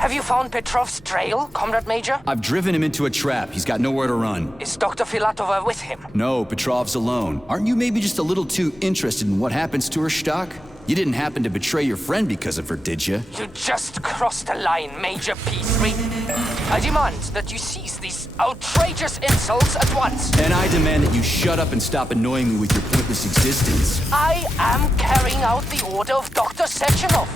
Have you found Petrov's trail, Comrade Major? I've driven him into a trap. He's got nowhere to run. Is Dr. Filatova with him? No, Petrov's alone. Aren't you maybe just a little too interested in what happens to her, Stock? You didn't happen to betray your friend because of her, did you? You just crossed the line, Major P3. I demand that you cease these outrageous insults at once. And I demand that you shut up and stop annoying me with your pointless existence. I am carrying out the order of Dr. Sechenov.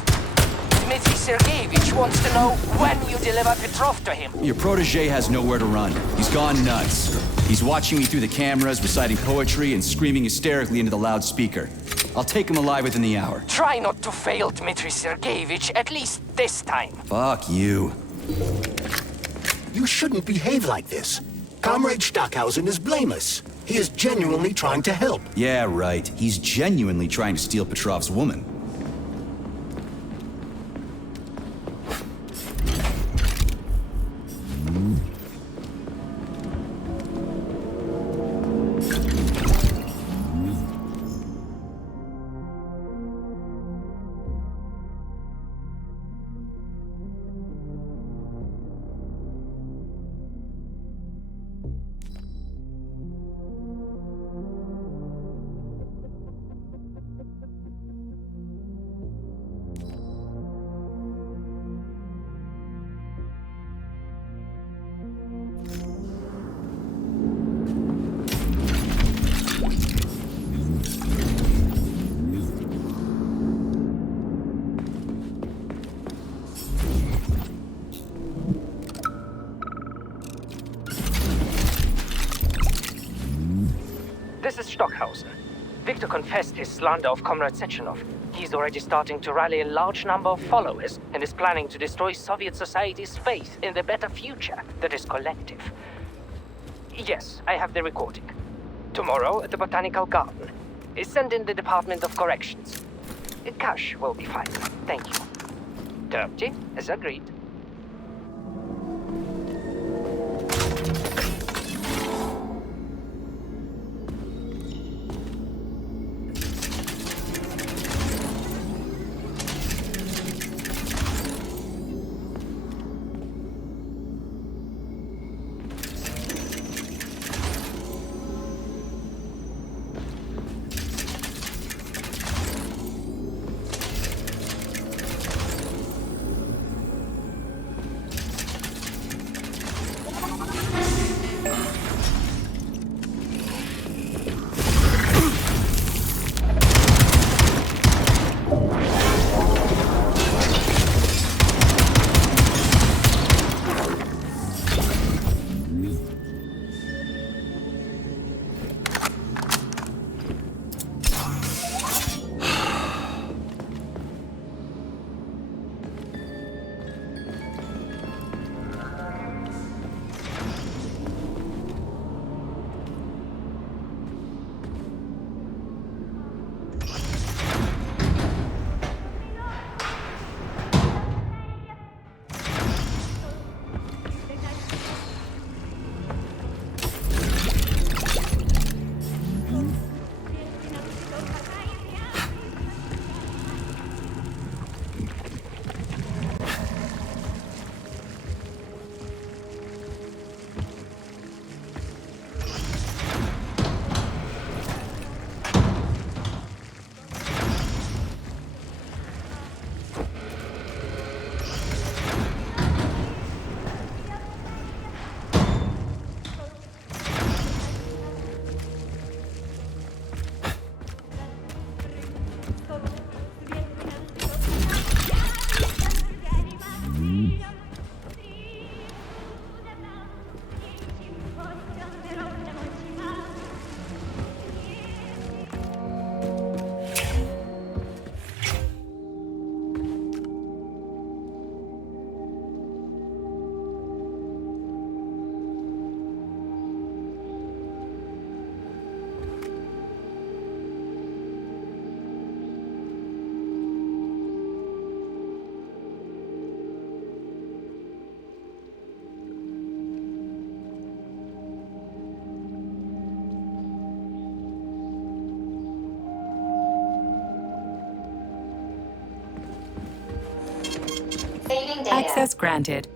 Dmitry Sergeyevich wants to know when you deliver Petrov to him. Your protege has nowhere to run. He's gone nuts. He's watching me through the cameras, reciting poetry, and screaming hysterically into the loudspeaker. I'll take him alive within the hour. Try not to fail, Dmitry Sergeyevich, at least this time. Fuck you. You shouldn't behave like this. Comrade Stockhausen is blameless. He is genuinely trying to help. Yeah, right. He's genuinely trying to steal Petrov's woman. This is Stockhausen. Victor confessed his slander of Comrade Sechenov. He's already starting to rally a large number of followers and is planning to destroy Soviet society's faith in the better future that is collective. Yes, I have the recording. Tomorrow at the Botanical Garden. Send in the Department of Corrections. Cash will be fine. Thank you. Terpty, as agreed. data. Access granted.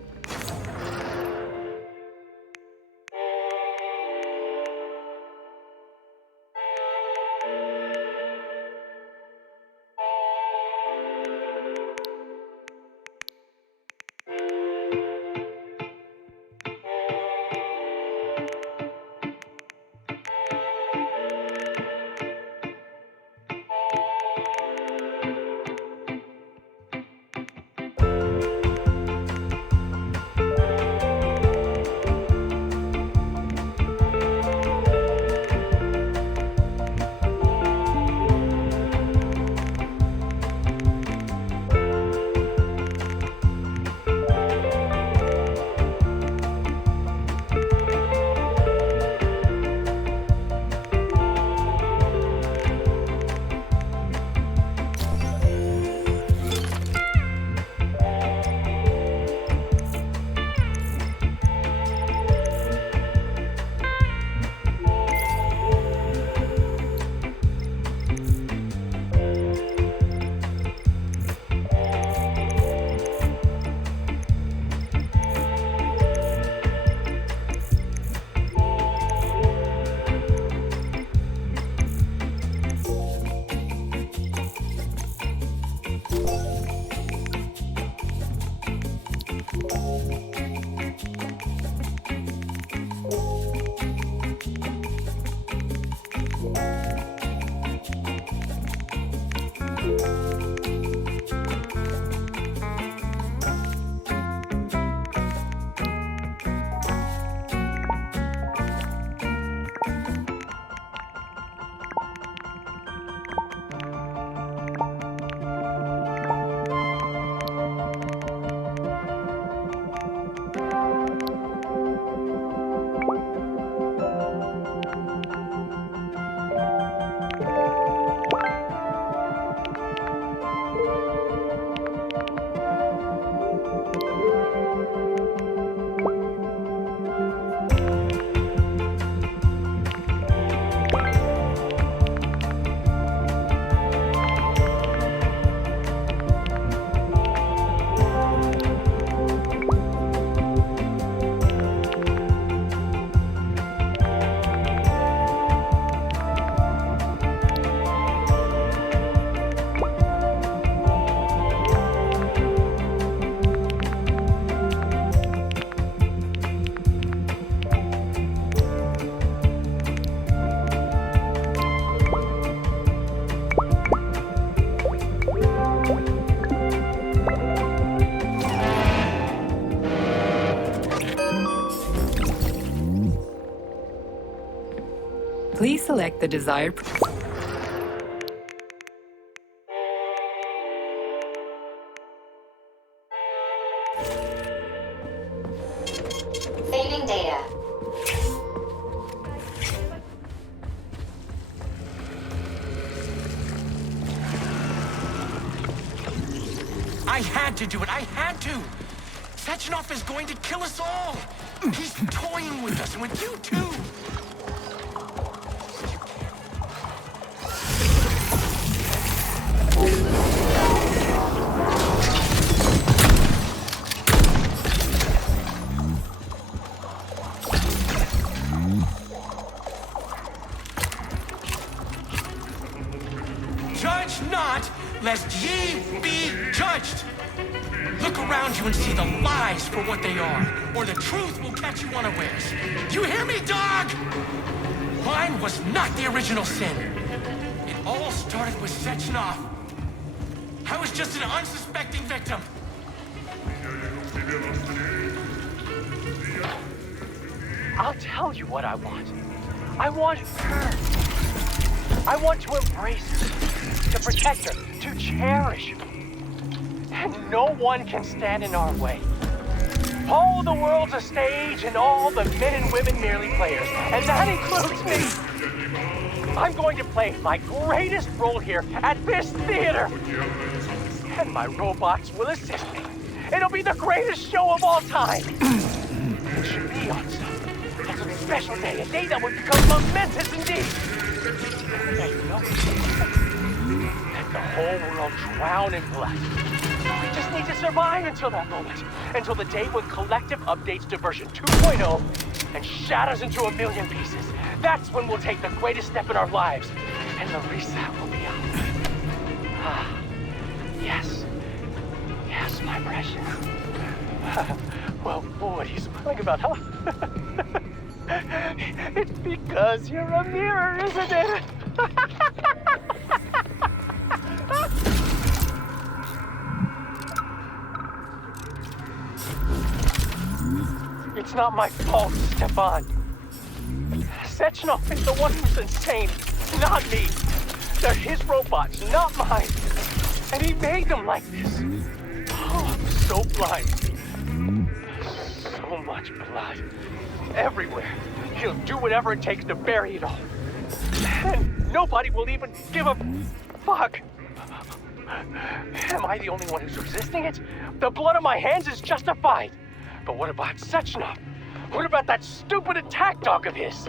Please select the desired... Saving data. I had to do it. I had to. Sechenov is going to kill us all. He's toying with us and with you too. Judge not, lest ye be judged. Look around you and see the lies for what they are, or the truth will catch you unawares. You hear me, dog? Mine was not the original sin. It all started with Sechenov. I was just an unsuspecting victim. I'll tell you what I want. I want her. I want to embrace her, to protect her, to cherish her. And no one can stand in our way. All the world's a stage and all the men and women merely players. And that includes me. I'm going to play my greatest role here at this theater. And my robots will assist me. It'll be the greatest show of all time. It should be on some special day, a day that will become momentous indeed. And you know, make the whole world drown in blood. We just need to survive until that moment. Until the day when Collective updates to version 2.0 and shatters into a million pieces. That's when we'll take the greatest step in our lives. And Larissa will be ours. Ah, yes. Yes, my precious. Well, what are you smiling about, huh? It's because you're a mirror, isn't it? It's not my fault, Stefan. Sechenov is the one who's insane, not me. They're his robots, not mine. And he made them like this. Oh, I'm so blind. So much blood. Everywhere. He'll do whatever it takes to bury it all. And nobody will even give a fuck. Am I the only one who's resisting it? The blood on my hands is justified. But what about Sechenov? What about that stupid attack dog of his?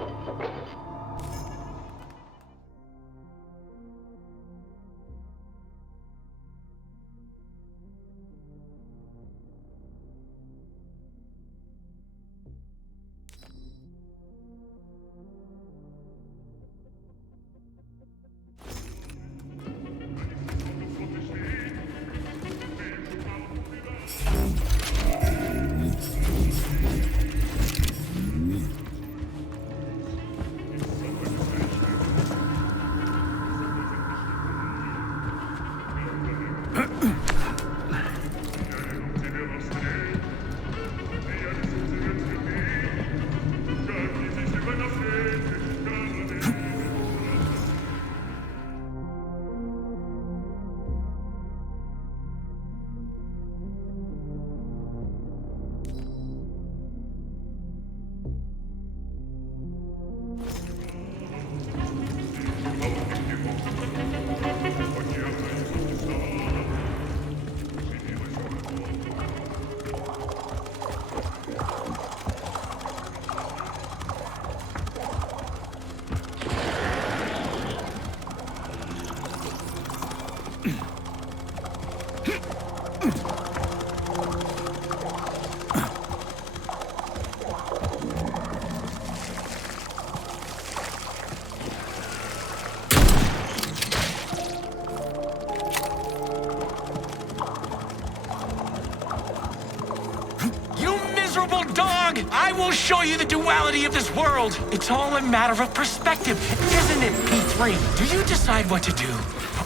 I will show you the duality of this world. It's all a matter of perspective, isn't it, P3? Do you decide what to do?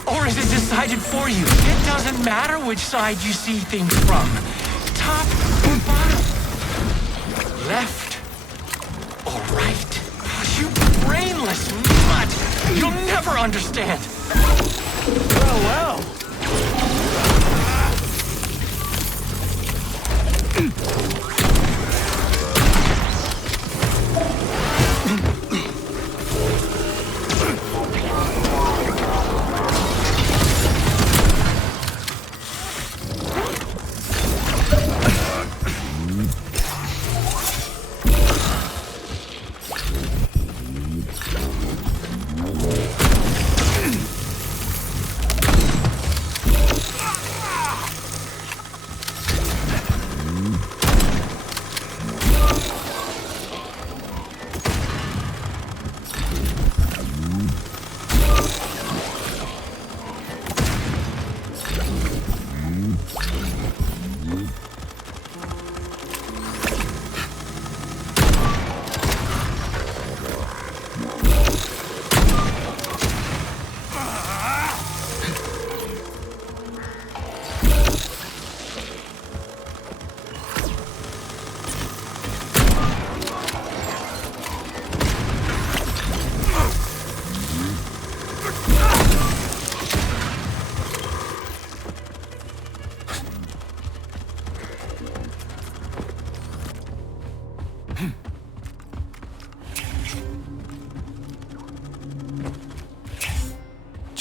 Or is it decided for you? It doesn't matter which side you see things from. Top or bottom. Left or right. You brainless mutt. You'll never understand. Well.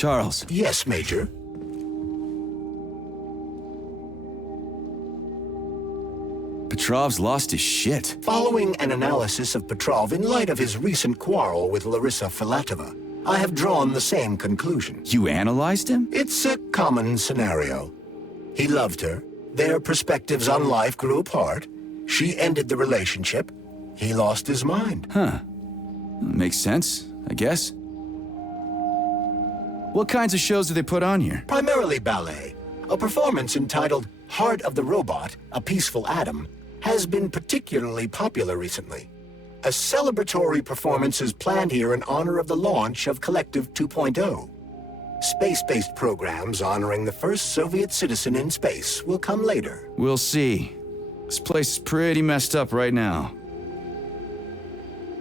Charles. Yes, Major. Petrov's lost his shit. Following an analysis of Petrov in light of his recent quarrel with Larissa Filatova, I have drawn the same conclusion. You analyzed him? It's a common scenario. He loved her. Their perspectives on life grew apart. She ended the relationship. He lost his mind. Huh. Makes sense, I guess. What kinds of shows do they put on here? Primarily ballet. A performance entitled Heart of the Robot, A Peaceful Atom, has been particularly popular recently. A celebratory performance is planned here in honor of the launch of Collective 2.0. Space-based programs honoring the first Soviet citizen in space will come later. We'll see. This place is pretty messed up right now.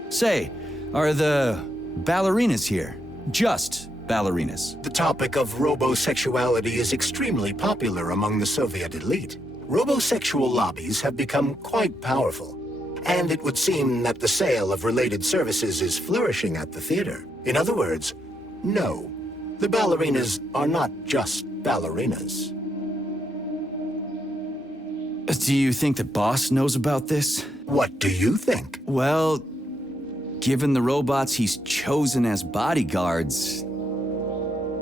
Say, are the ballerinas here? Just ballerinas? The topic of robosexuality is extremely popular among the Soviet elite. Robosexual lobbies have become quite powerful, and it would seem that the sale of related services is flourishing at the theater. In other words, no. The ballerinas are not just ballerinas. Do you think the boss knows about this? What do you think? Well, given the robots he's chosen as bodyguards,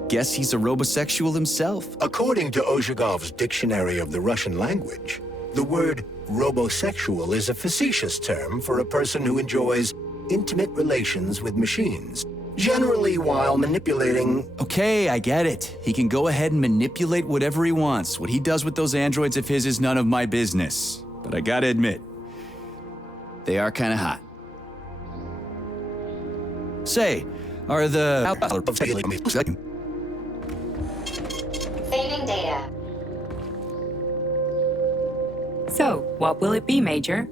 guess he's a robosexual himself. According to Ozhigov's Dictionary of the Russian Language, the word robosexual is a facetious term for a person who enjoys intimate relations with machines, generally while manipulating... Okay, I get it. He can go ahead and manipulate whatever he wants. What he does with those androids of his is none of my business. But I gotta admit, they are kinda hot. Say, are the... Saving data. So, what will it be, Major?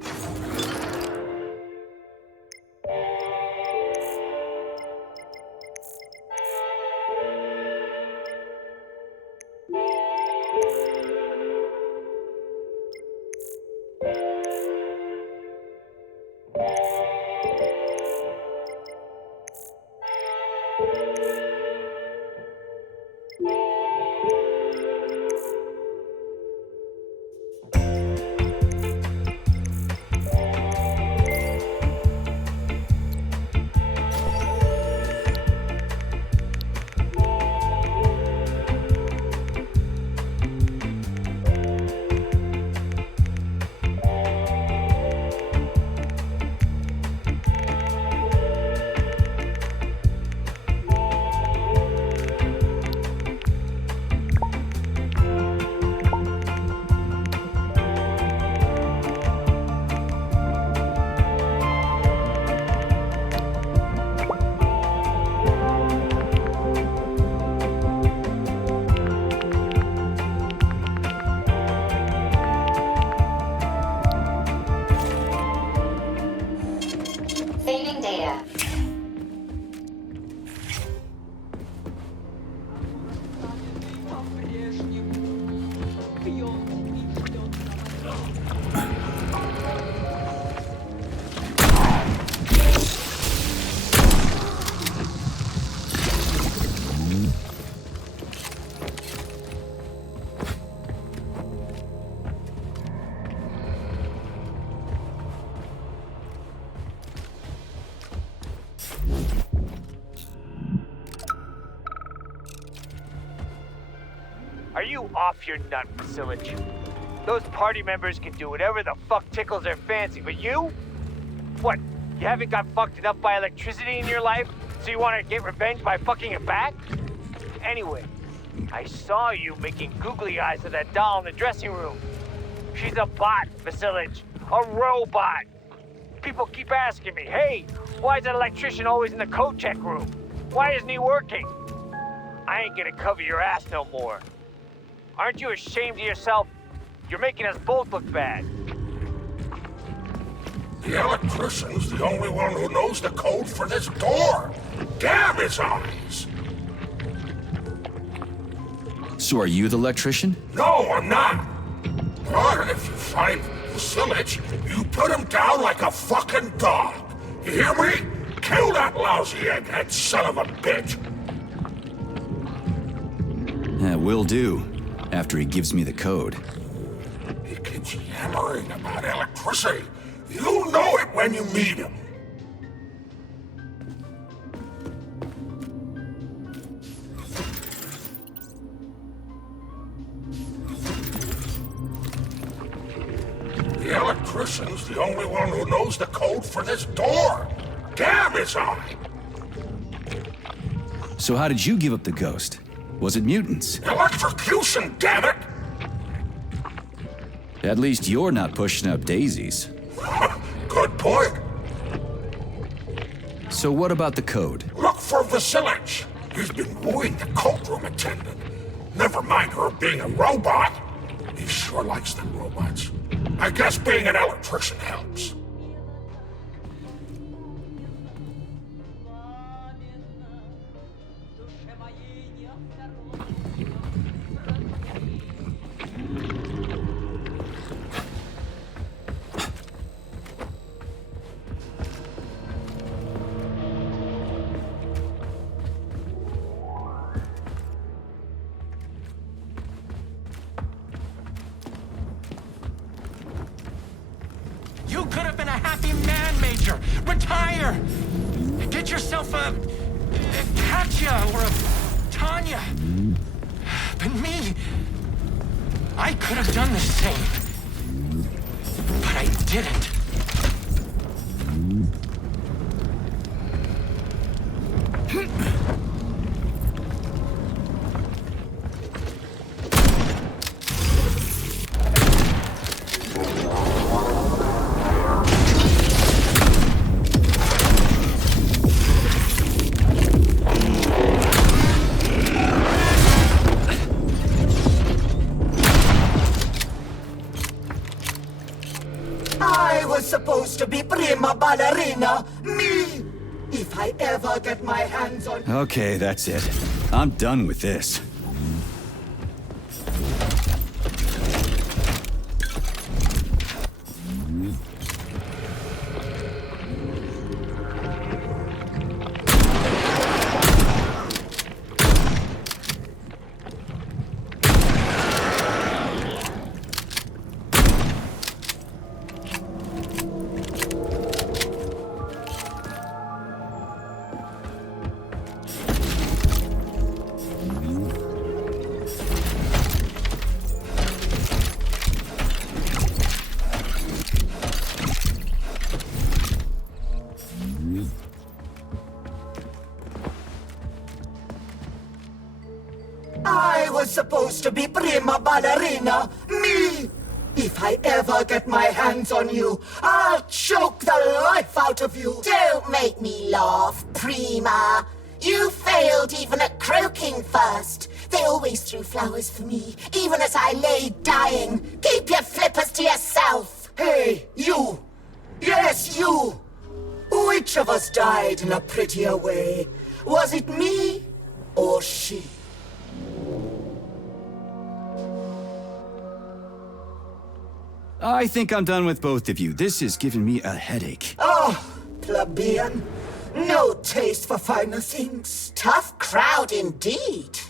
Saving data. Are you off your nut, Vasilich? Those party members can do whatever the fuck tickles their fancy, but you? What, you haven't got fucked enough by electricity in your life, so you want to get revenge by fucking it back? Anyway, I saw you making googly eyes at that doll in the dressing room. She's a bot, Vasilich. A robot. People keep asking me, hey, why is that electrician always in the code check room? Why isn't he working? I ain't gonna cover your ass no more. Aren't you ashamed of yourself? You're making us both look bad. The electrician's the only one who knows the code for this door. Damn his eyes! So are you the electrician? No, I'm not. But if you find Vasilich, you put him down like a fucking dog. You hear me? Kill that lousy egghead son of a bitch. Will do. After he gives me the code. He keeps yammering about electricity. You'll know it when you meet him. electrician's the only one who knows the code for this door. Damn his eye! So how did you give up the ghost? Was it mutants? Electrocution, damn it! At least you're not pushing up daisies. Good point. So what about the code? Look for Vasilich. He's been wooing the cult room attendant. Never mind her being a robot. He sure likes them robots. I guess being an electrician helps. You could have been a happy man, Major. Retire. Get yourself a Katya or a Tanya. But me, I could have done the same. But I didn't. I was supposed to be prima ballerina. Me! If I ever get my hands on... Okay, that's it. I'm done with this. I was supposed to be prima ballerina. Me! If I ever get my hands on you, I'll choke the life out of you. Don't make me laugh, Prima. You failed even at croaking first. They always threw flowers for me, even as I lay dying. Keep your flippers to yourself. Hey, you! Yes, you! Which of us died in a prettier way? Was it me or she? I think I'm done with both of you. This is giving me a headache. Oh, plebeian. No taste for finer things. Tough crowd indeed.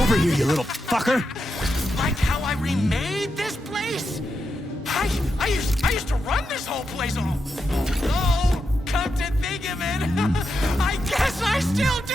Over here, you little fucker! Like how I remade this place? I used to run this whole place all. Oh, come to think of it, I guess I still do!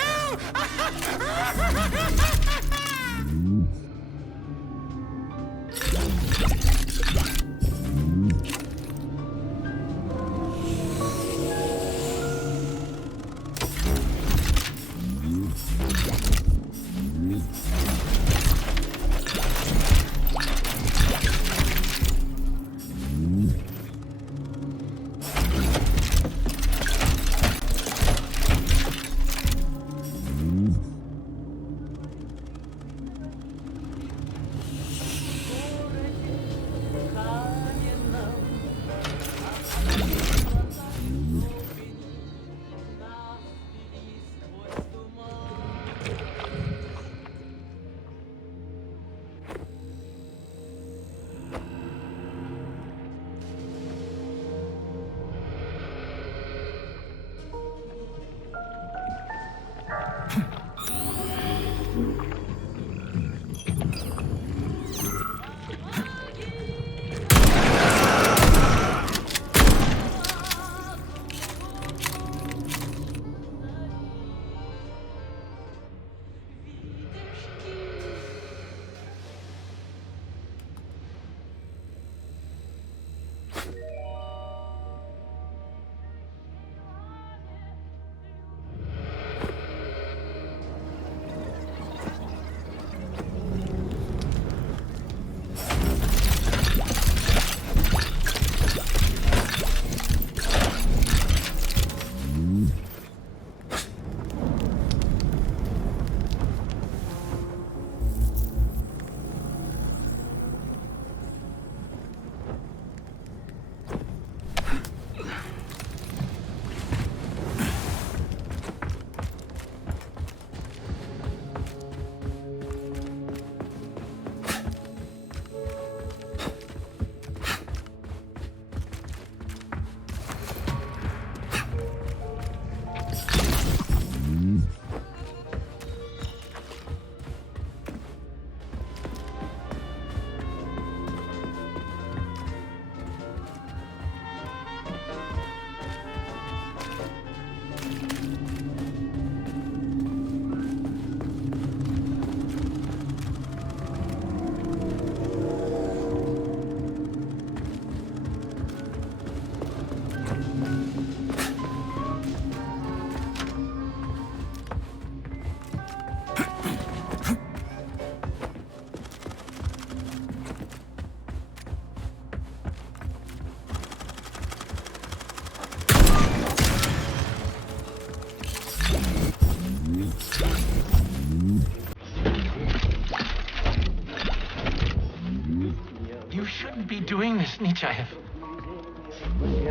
Nechayev.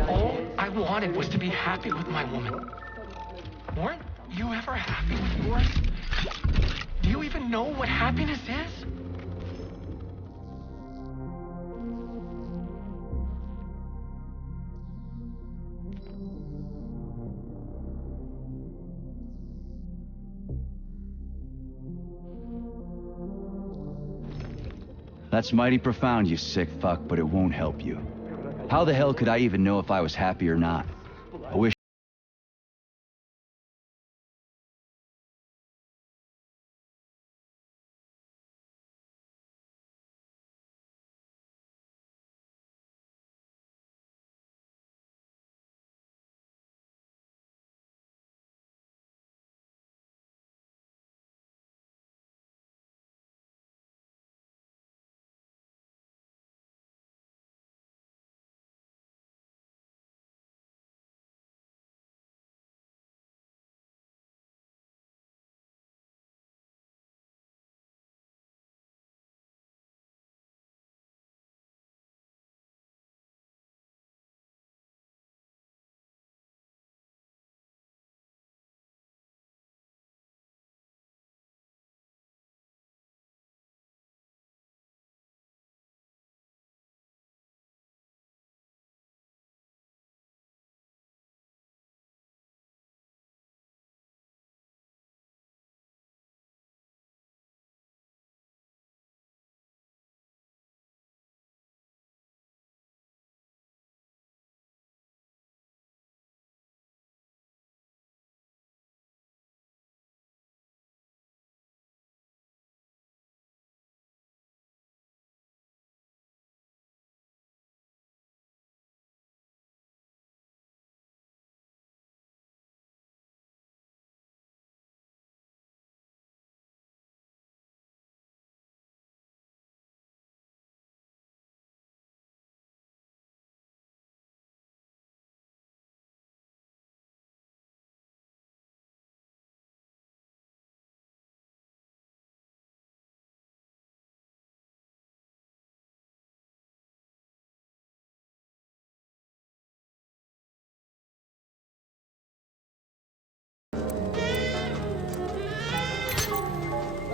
All I wanted was to be happy with my woman. Weren't you ever happy with yours? Do you even know what happiness is? That's mighty profound, you sick fuck, but it won't help you. How the hell could I even know if I was happy or not? I wish.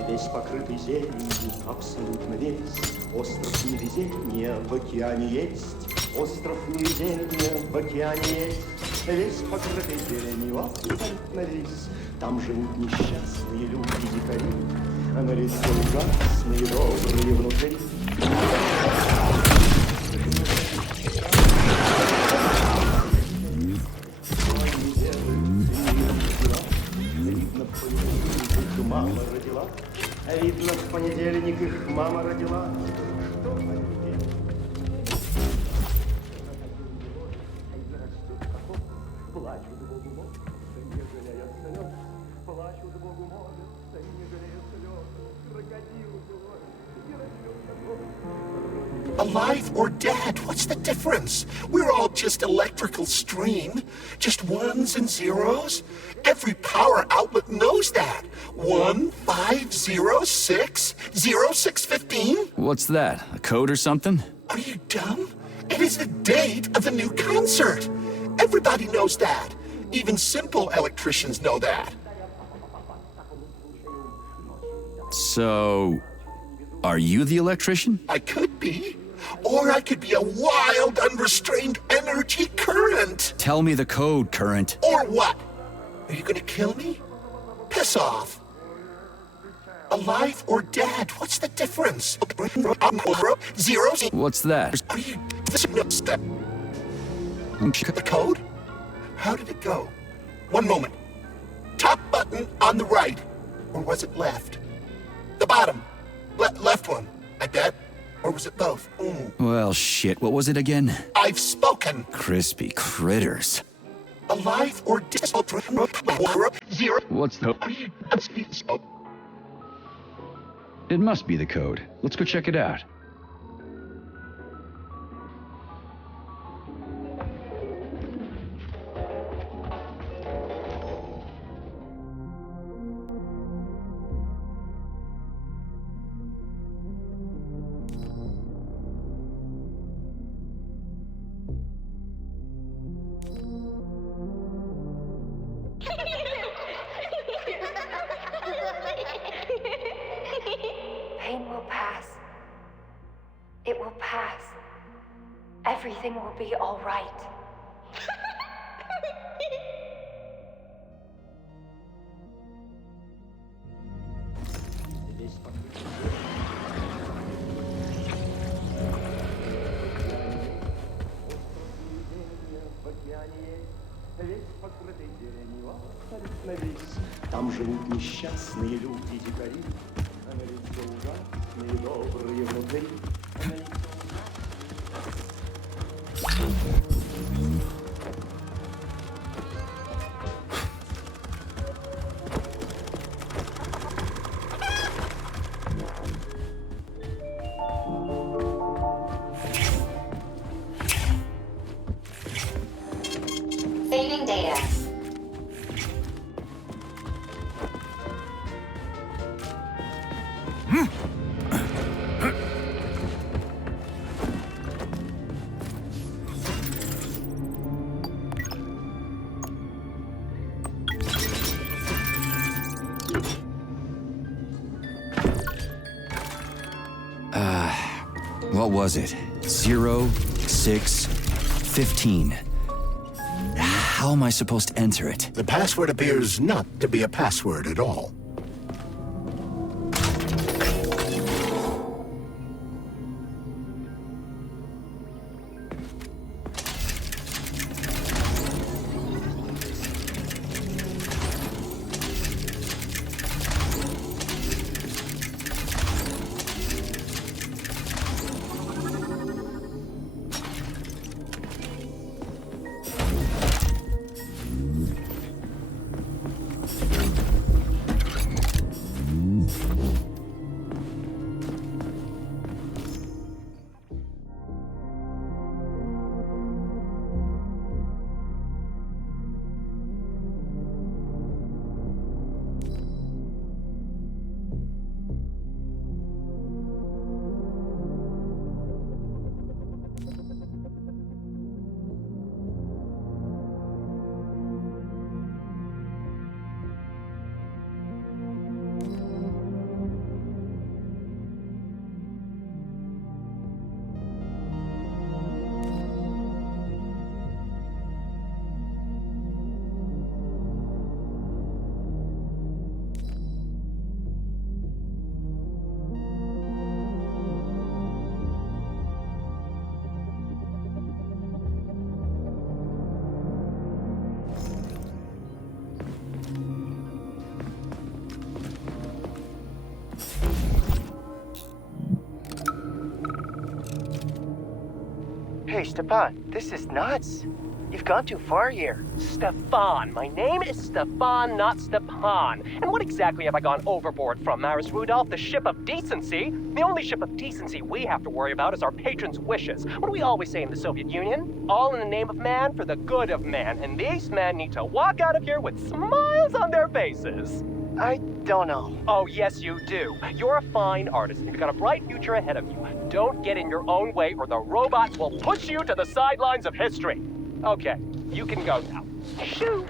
Весь покрытый зеленью, абсолютно весь. Остров невезения в океане есть. Остров невезения в океане есть. Весь покрытый зеленью, абсолютно весь. Там живут несчастные люди-дикари, а на лице ужасные добрые внутри. Мама родила, а видно, в понедельник их мама родила. Что они делают? Плачут Богу молят, да не жалея слез. Плачут Богу молят, да не жалея слез. Крокодил Alive or dead, what's the difference? We're all just electrical stream. Just ones and zeros. Every power outlet knows that. 1 5 0 6 0 6 15. What's that? A code or something? Are you dumb? It is the date of the new concert. Everybody knows that. Even simple electricians know that. So, are you the electrician? I could be. Or I could be a wild, unrestrained energy current. Tell me the code, Current. Or what? Are you gonna kill me? Piss off. Alive or dead, what's the difference? Zeros. What's that? Are you... The code? How did it go? One moment. Top button on the right. Or was it left? The bottom. Left one, I bet. Or was it both? Well, shit. What was it again? I've spoken. Crispy critters. Alive or dead? Zero. What's the... It must be the code. Let's go check it out. It will pass. Everything will be all right. Там живут несчастные люди, дикари, а на лицо ужасные добрые внутри. А на лицо Saving data. What was it? 0, 6, 15. How am I supposed to enter it? The password appears not to be a password at all. Hey, Stepan, this is nuts. You've gone too far here. Stefan. My name is Stefan, not Stepan. And what exactly have I gone overboard from, Maris Rudolph? The ship of decency? The only ship of decency we have to worry about is our patrons' wishes. What do we always say in the Soviet Union? All in the name of man for the good of man. And these men need to walk out of here with smiles on their faces. I don't know. Oh, yes, you do. You're a fine artist, and you've got a bright future ahead of you. Don't get in your own way, or the robots will push you to the sidelines of history. Okay, you can go now. Shoot!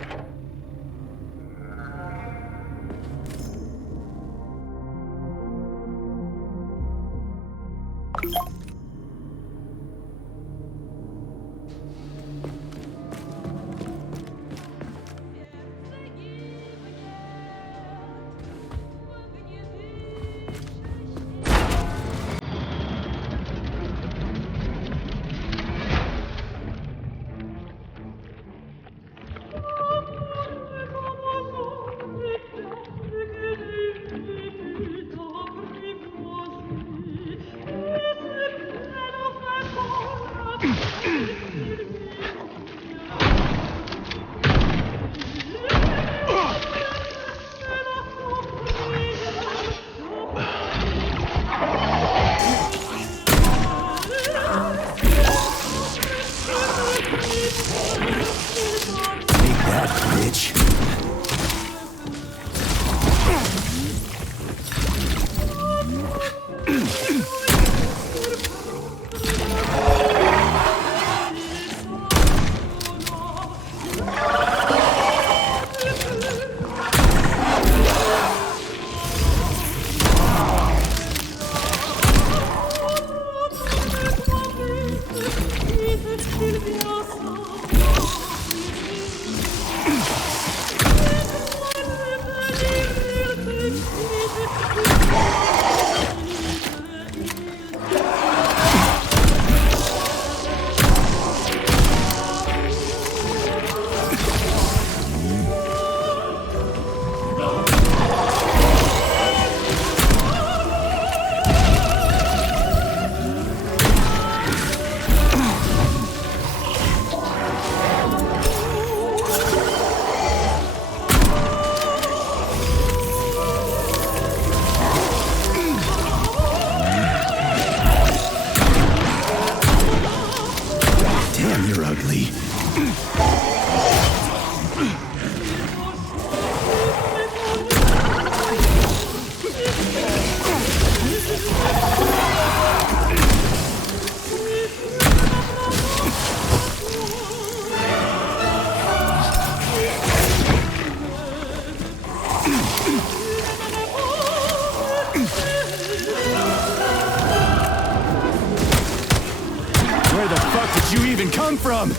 from?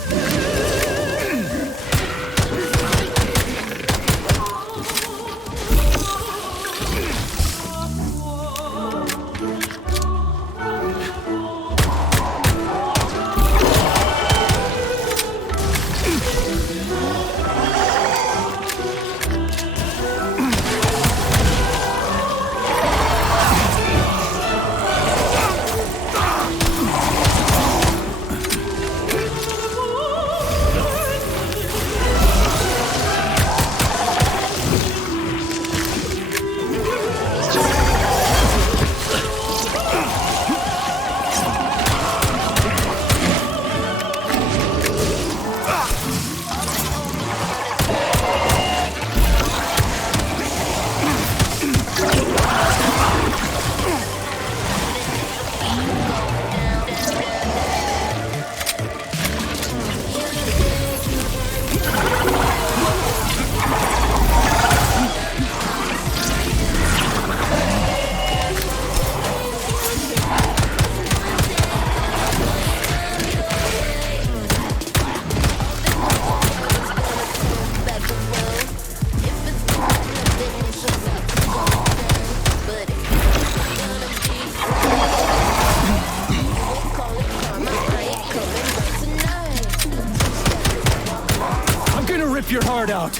Your heart out.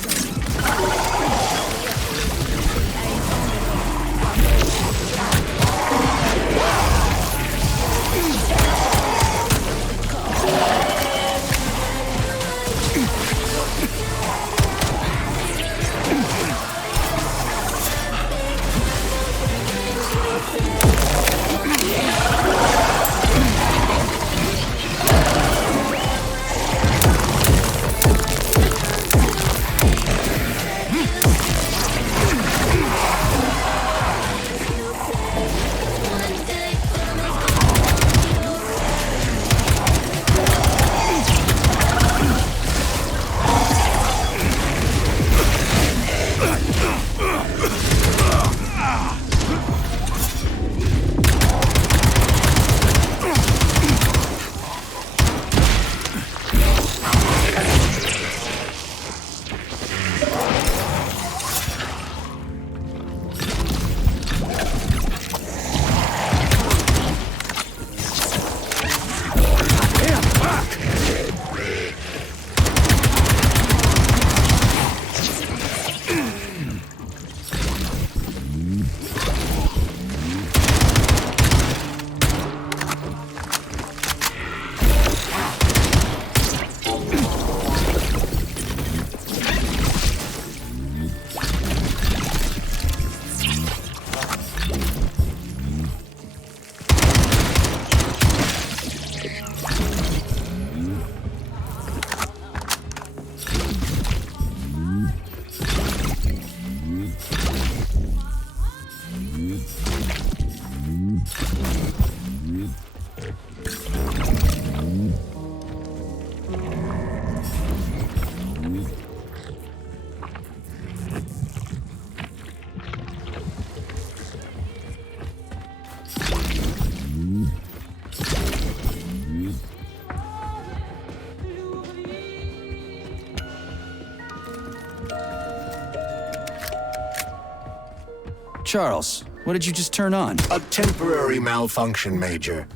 Charles, what did you just turn on? A temporary malfunction, Major.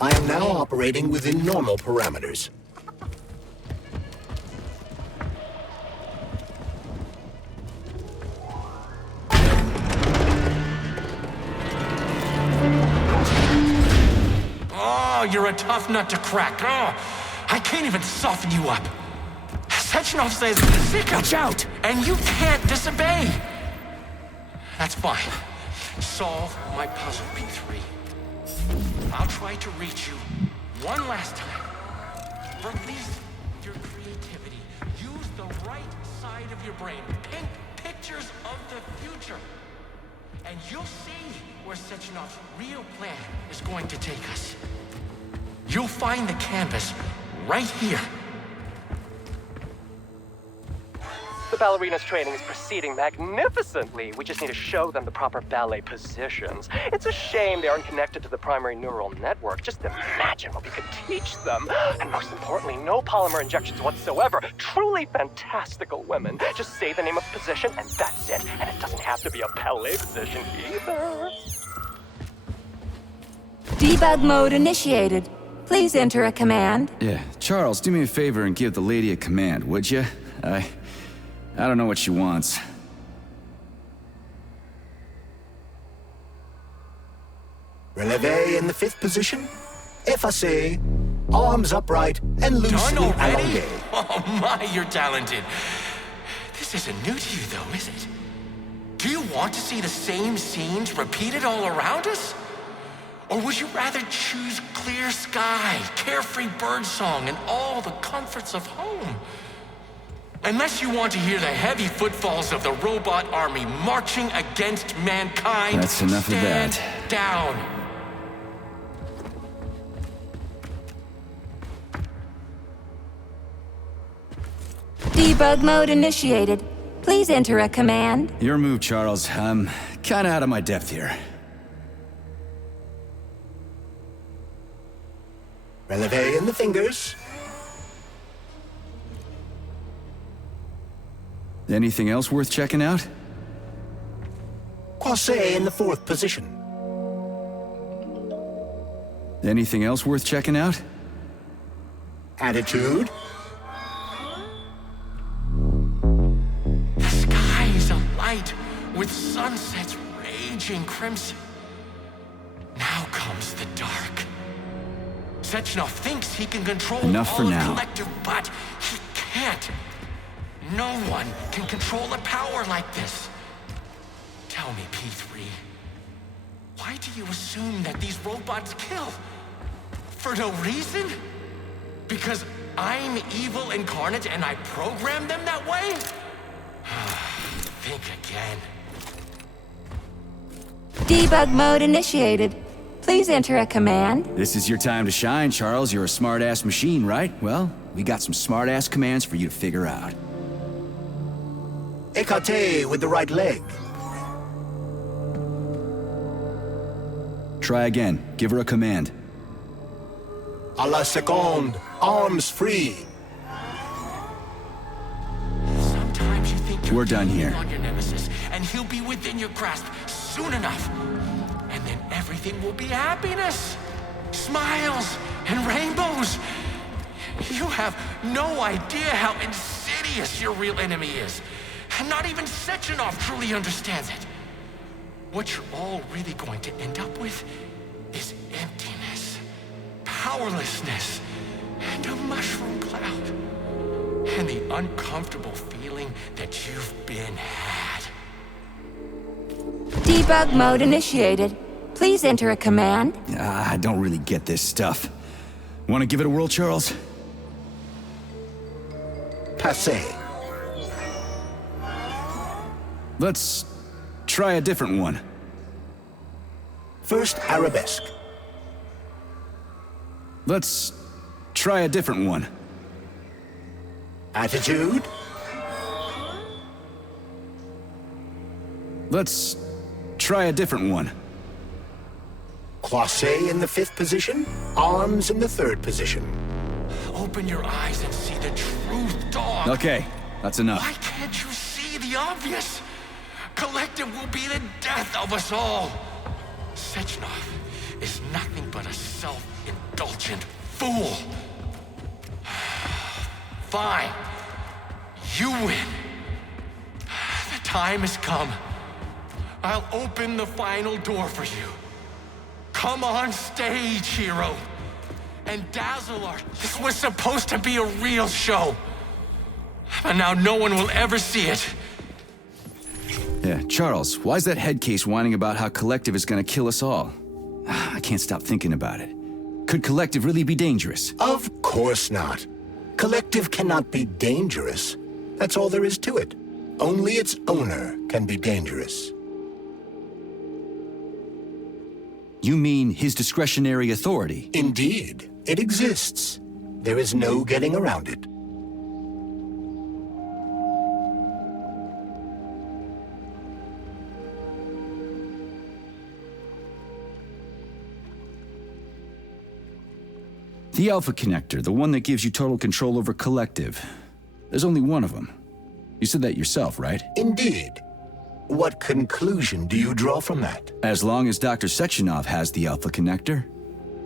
I am now operating within normal parameters. Oh, you're a tough nut to crack. Oh, I can't even soften you up. Sechenov says, watch out! And you can't disobey. That's fine. Solve my puzzle, P3. I'll try to reach you one last time. Release your creativity. Use the right side of your brain. Paint pictures of the future. And you'll see where Sechenov's real plan is going to take us. You'll find the canvas right here. The ballerina's training is proceeding magnificently. We just need to show them the proper ballet positions. It's a shame they aren't connected to the primary neural network. Just imagine what we could teach them. And most importantly, no polymer injections whatsoever. Truly fantastical women. Just say the name of the position and that's it. And it doesn't have to be a ballet position either. Debug mode initiated. Please enter a command. Yeah, Charles, do me a favor and give the lady a command, would you? I don't know what she wants. Releve in the 5th position. Effacé. Arms upright and loosely allongé. Oh my, you're talented. This isn't new to you though, is it? Do you want to see the same scenes repeated all around us? Or would you rather choose clear sky, carefree birdsong, and all the comforts of home? Unless you want to hear the heavy footfalls of the robot army marching against mankind, That's enough of that. stand down. Debug mode initiated. Please enter a command. Your move, Charles. I'm kinda out of my depth here. Releve in the fingers. Anything else worth checking out? Croisé in the 4th position. Anything else worth checking out? Attitude. The sky is alight with sunsets raging crimson. Now comes the dark. Sechenov thinks he can control Enough all for of now. Collective, but he can't. No one can control a power like this. Tell me, P3, why do you assume that these robots kill? For no reason? Because I'm evil incarnate and I program them that way? Think again. Debug mode initiated. Please enter a command. This is your time to shine, Charles. You're a smart-ass machine, right? Well, we got some smart-ass commands for you to figure out. Écarté with the right leg. Try again. Give her a command. A la seconde. Arms free. Sometimes you think We're done here. on your nemesis, and he'll be within your grasp soon enough. And then everything will be happiness. Smiles and rainbows. You have no idea how insidious your real enemy is. And not even Sechenov truly understands it. What you're all really going to end up with is emptiness, powerlessness, and a mushroom cloud. And the uncomfortable feeling that you've been had. Debug mode initiated. Please enter a command. I don't really get this stuff. Want to give it a whirl, Charles? Passé. Let's try a different one. First arabesque. Let's try a different one. Attitude. Let's try a different one. Croisé in the 5th position. Arms in the 3rd position. Open your eyes and see the truth, dog. Okay, that's enough. Why can't you see the obvious? Collective will be the death of us all. Sechenov is nothing but a self-indulgent fool. Fine. You win. The time has come. I'll open the final door for you. Come on stage, hero. And dazzle our... This was supposed to be a real show. But now no one will ever see it. Yeah, Charles, why's that head case whining about how Collective is gonna kill us all? I can't stop thinking about it. Could Collective really be dangerous? Of course not. Collective cannot be dangerous. That's all there is to it. Only its owner can be dangerous. You mean his discretionary authority? Indeed. It exists. There is no getting around it. The Alpha Connector, the one that gives you total control over Collective. There's only one of them. You said that yourself, right? Indeed. What conclusion do you draw from that? As long as Dr. Sechenov has the Alpha Connector,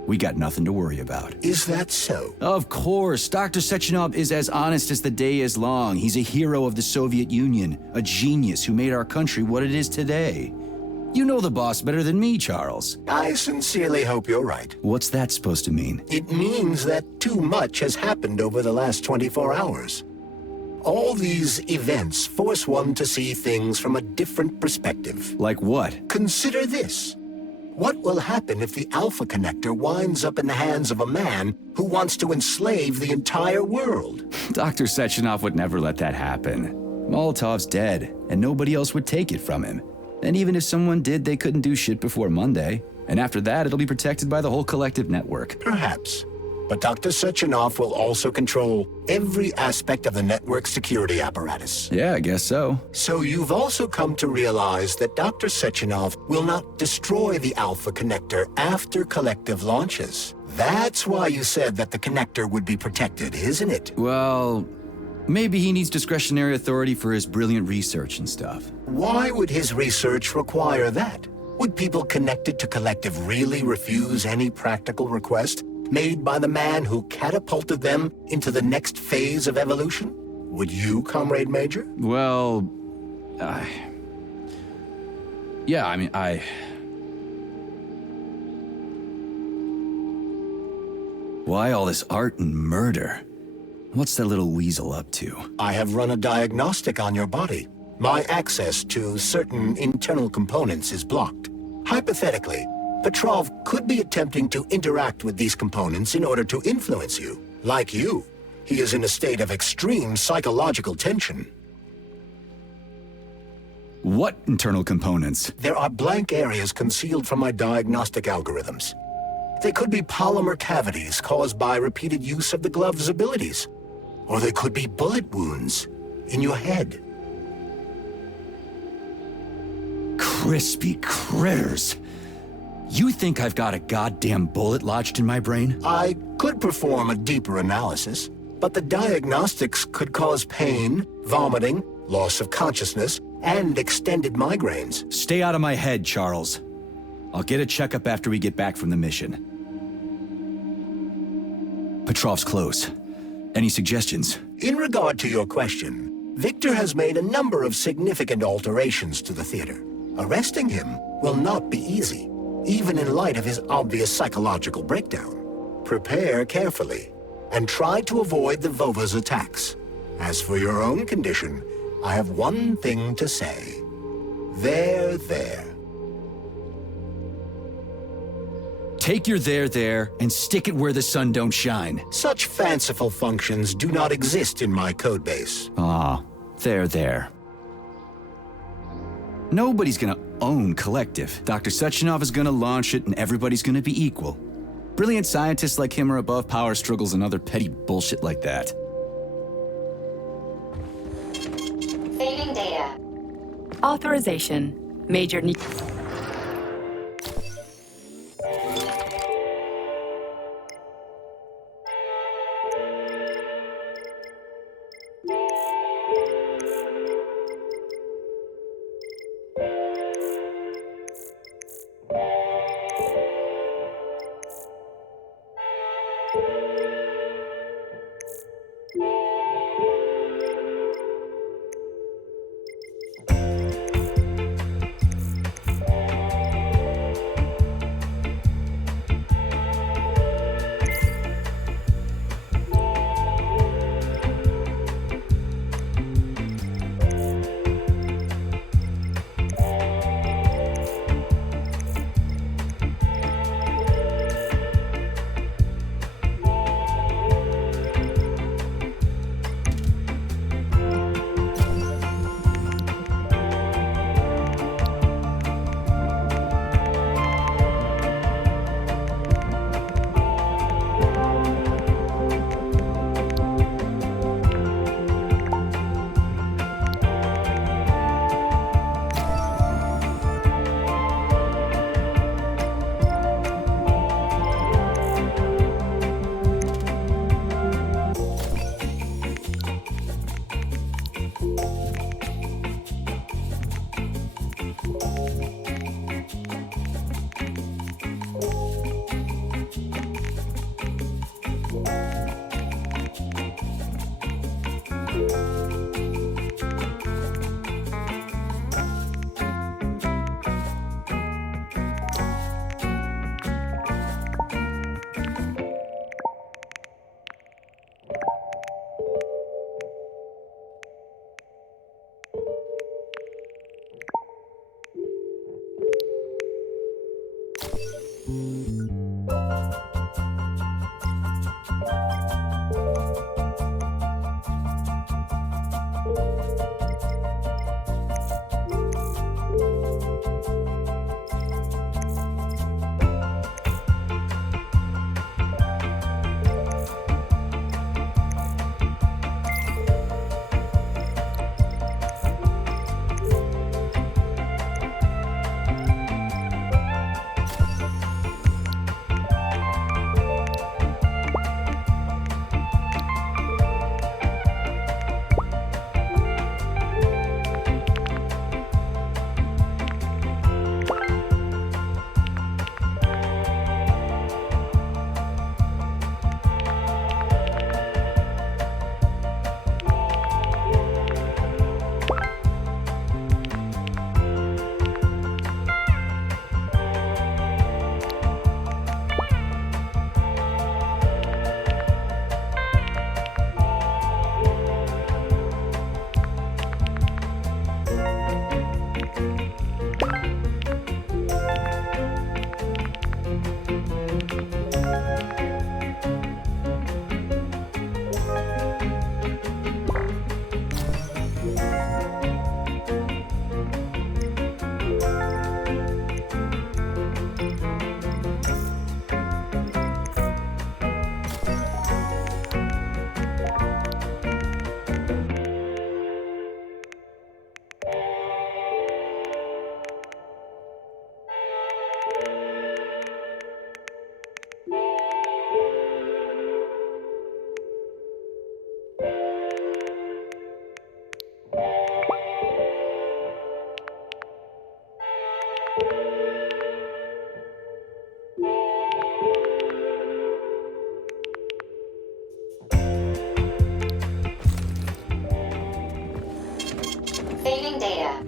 we got nothing to worry about. Is that so? Of course. Dr. Sechenov is as honest as the day is long. He's a hero of the Soviet Union, a genius who made our country what it is today. You know the boss better than me, Charles. I sincerely hope you're right. What's that supposed to mean? It means that too much has happened over the last 24 hours. All these events force one to see things from a different perspective. Like what? Consider this. What will happen if the Alpha Connector winds up in the hands of a man who wants to enslave the entire world? Dr. Sechenov would never let that happen. Molotov's dead, and nobody else would take it from him. And even if someone did, they couldn't do shit before Monday. And after that, it'll be protected by the whole Collective network. Perhaps. But Dr. Sechenov will also control every aspect of the network's security apparatus. Yeah, I guess so. So you've also come to realize that Dr. Sechenov will not destroy the Alpha Connector after Collective launches. That's why you said that the connector would be protected, isn't it? Well, maybe he needs discretionary authority for his brilliant research and stuff. Why would his research require that? Would people connected to Collective really refuse any practical request made by the man who catapulted them into the next phase of evolution? Would you, Comrade Major? Well, yeah, I mean, Why all this art and murder? What's that little weasel up to? I have run a diagnostic on your body. My access to certain internal components is blocked. Hypothetically, Petrov could be attempting to interact with these components in order to influence you. Like you, he is in a state of extreme psychological tension. What internal components? There are blank areas concealed from my diagnostic algorithms. They could be polymer cavities caused by repeated use of the glove's abilities. Or they could be bullet wounds in your head. Crispy critters! You think I've got a goddamn bullet lodged in my brain? I could perform a deeper analysis, but the diagnostics could cause pain, vomiting, loss of consciousness, and extended migraines. Stay out of my head, Charles. I'll get a checkup after we get back from the mission. Petrov's close. Any suggestions? In regard to your question, Victor has made a number of significant alterations to the theater. Arresting him will not be easy, even in light of his obvious psychological breakdown. Prepare carefully, and try to avoid the Vova's attacks. As for your own condition, I have one thing to say. There. Take your there, and stick it where the sun don't shine. Such fanciful functions do not exist in my codebase. Ah, there. Nobody's gonna own Collective. Dr. Sechenov is gonna launch it, and everybody's gonna be equal. Brilliant scientists like him are above power struggles and other petty bullshit like that. Saving data. Authorization. Major need. Saving data.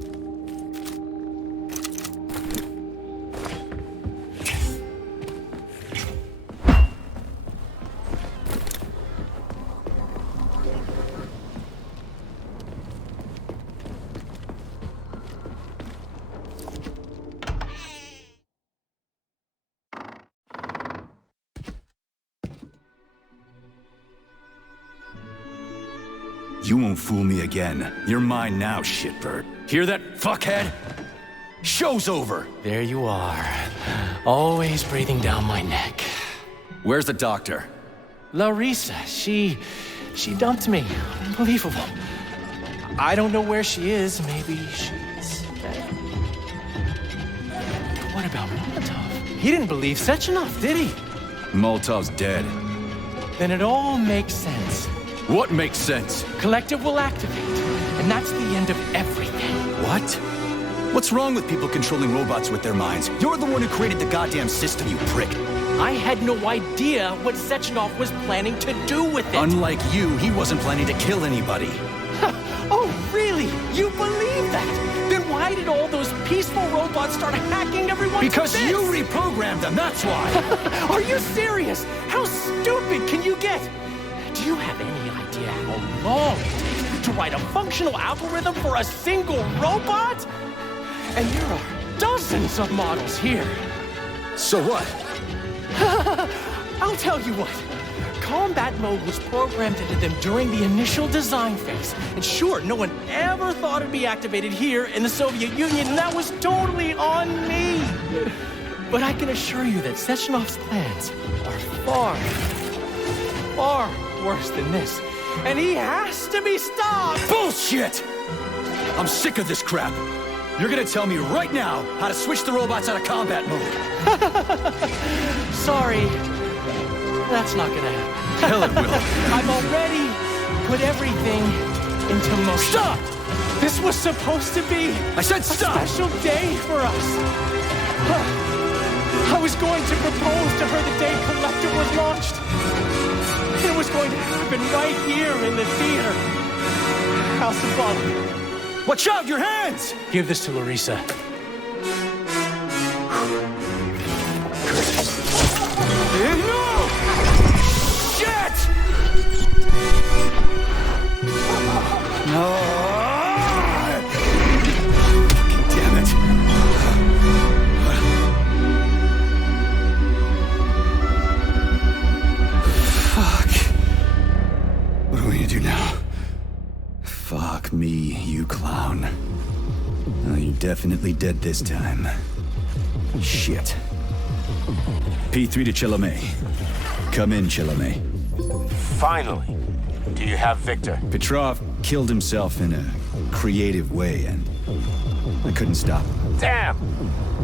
You won't fool me again. You're mine now, shitbird. Hear that, fuckhead? Show's over! There you are. Always breathing down my neck. Where's the doctor? Larissa, she dumped me. Unbelievable. I don't know where she is. Maybe she's dead. What about Molotov? He didn't believe Sechenov, did he? Molotov's dead. Then it all makes sense. What makes sense? Collective will activate, and that's the end of everything. What? What's wrong with people controlling robots with their minds? You're the one who created the goddamn system, you prick. I had no idea what Sechenov was planning to do with it. Unlike you, he wasn't planning to kill anybody. Oh, really? You believe that? Then why did all those peaceful robots start hacking everyone? Because you reprogrammed them, that's why! Are you serious? How stupid can you get? Do you have any idea how long it takes to write a functional algorithm for a single robot? And there are dozens of models here. So what? I'll tell you what. Combat mode was programmed into them during the initial design phase. And sure, no one ever thought it'd be activated here in the Soviet Union, and that was totally on me. But I can assure you that Sechenov's plans are far worse than this. And he has to be stopped! Bullshit! I'm sick of this crap. You're gonna tell me right now how to switch the robots out of combat mode. Sorry. That's not gonna happen. Hell it will. I've already put everything into motion. Stop! This was supposed to be I said stop! A special day for us. I was going to propose to her the day Collector was launched. It was going to happen right here in the theater. House of Bottom. Watch out, your hands! Give this to Larissa. No! Shit! No! Damn it. Fuck. What are we gonna do now? Fuck me, you clown. Oh, you're definitely dead this time. Shit. P3 to Chalamet. Come in, Chalamet. Finally. Do you have Victor? Petrov killed himself in a creative way, and I couldn't stop him. Damn!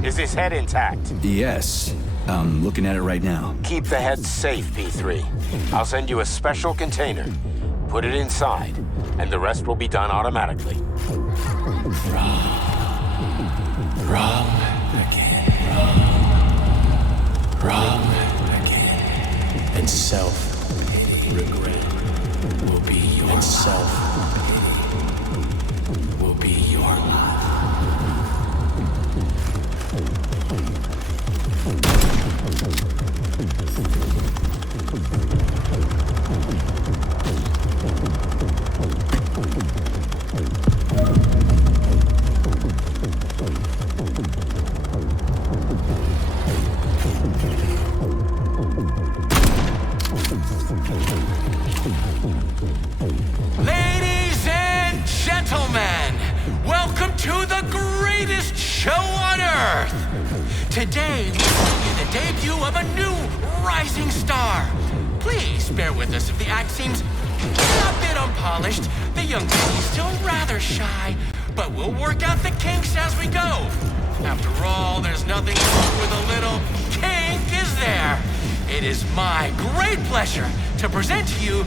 Is his head intact? Yes. I'm looking at it right now. Keep the head safe, P3. I'll send you a special container. Put it inside, and the rest will be done automatically. Wrong again. Wrong again. And self-regret will be your and self-regret will be your life. Ladies and gentlemen, welcome to the greatest show on Earth! Today, we bring you the debut of a new rising star. Please bear with us if the act seems a bit unpolished. The young lady's still rather shy, but we'll work out the kinks as we go. After all, there's nothing wrong with a little kink, is there? It is my great pleasure to present to you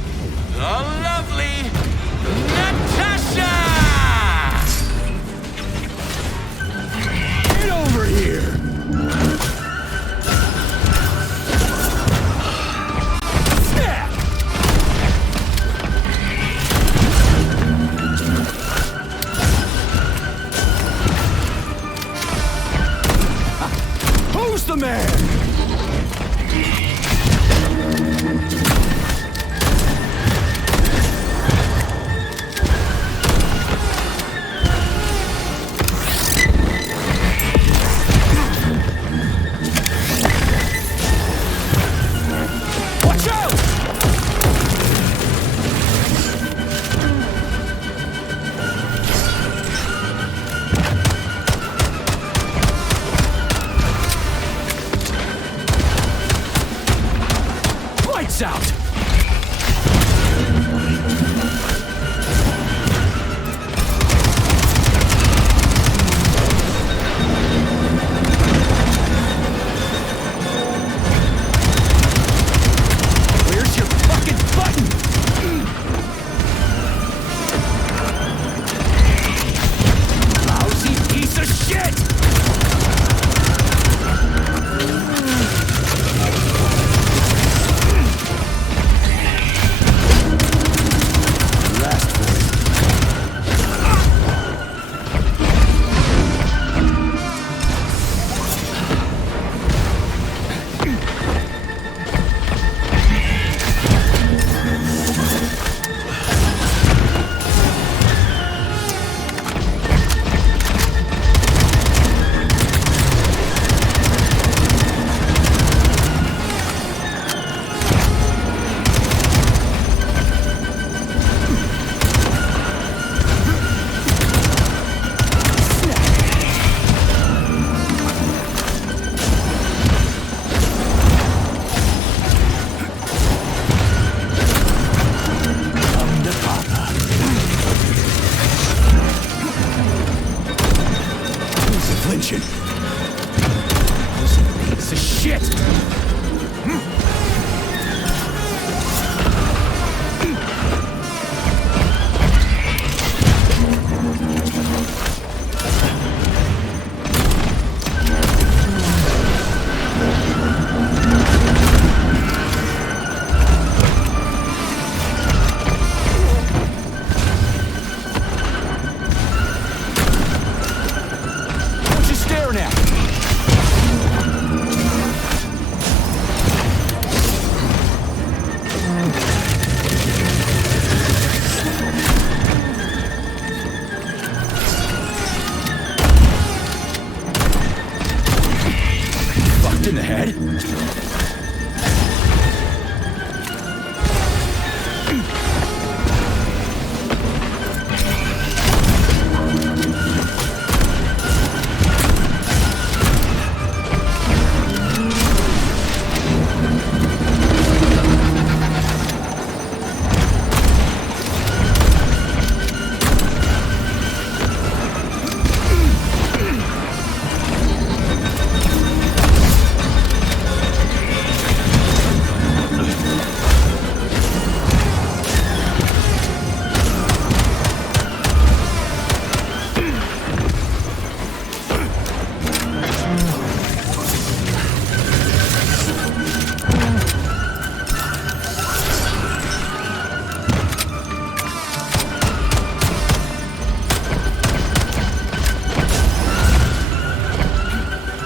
the lovely Natasha! Get over here! man! Watch out! Lights out! Where's your fucking button? Lousy piece of shit! Flinching. Piece of shit! What you staring at? Fucked in the head?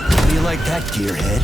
How do you like that, gearhead?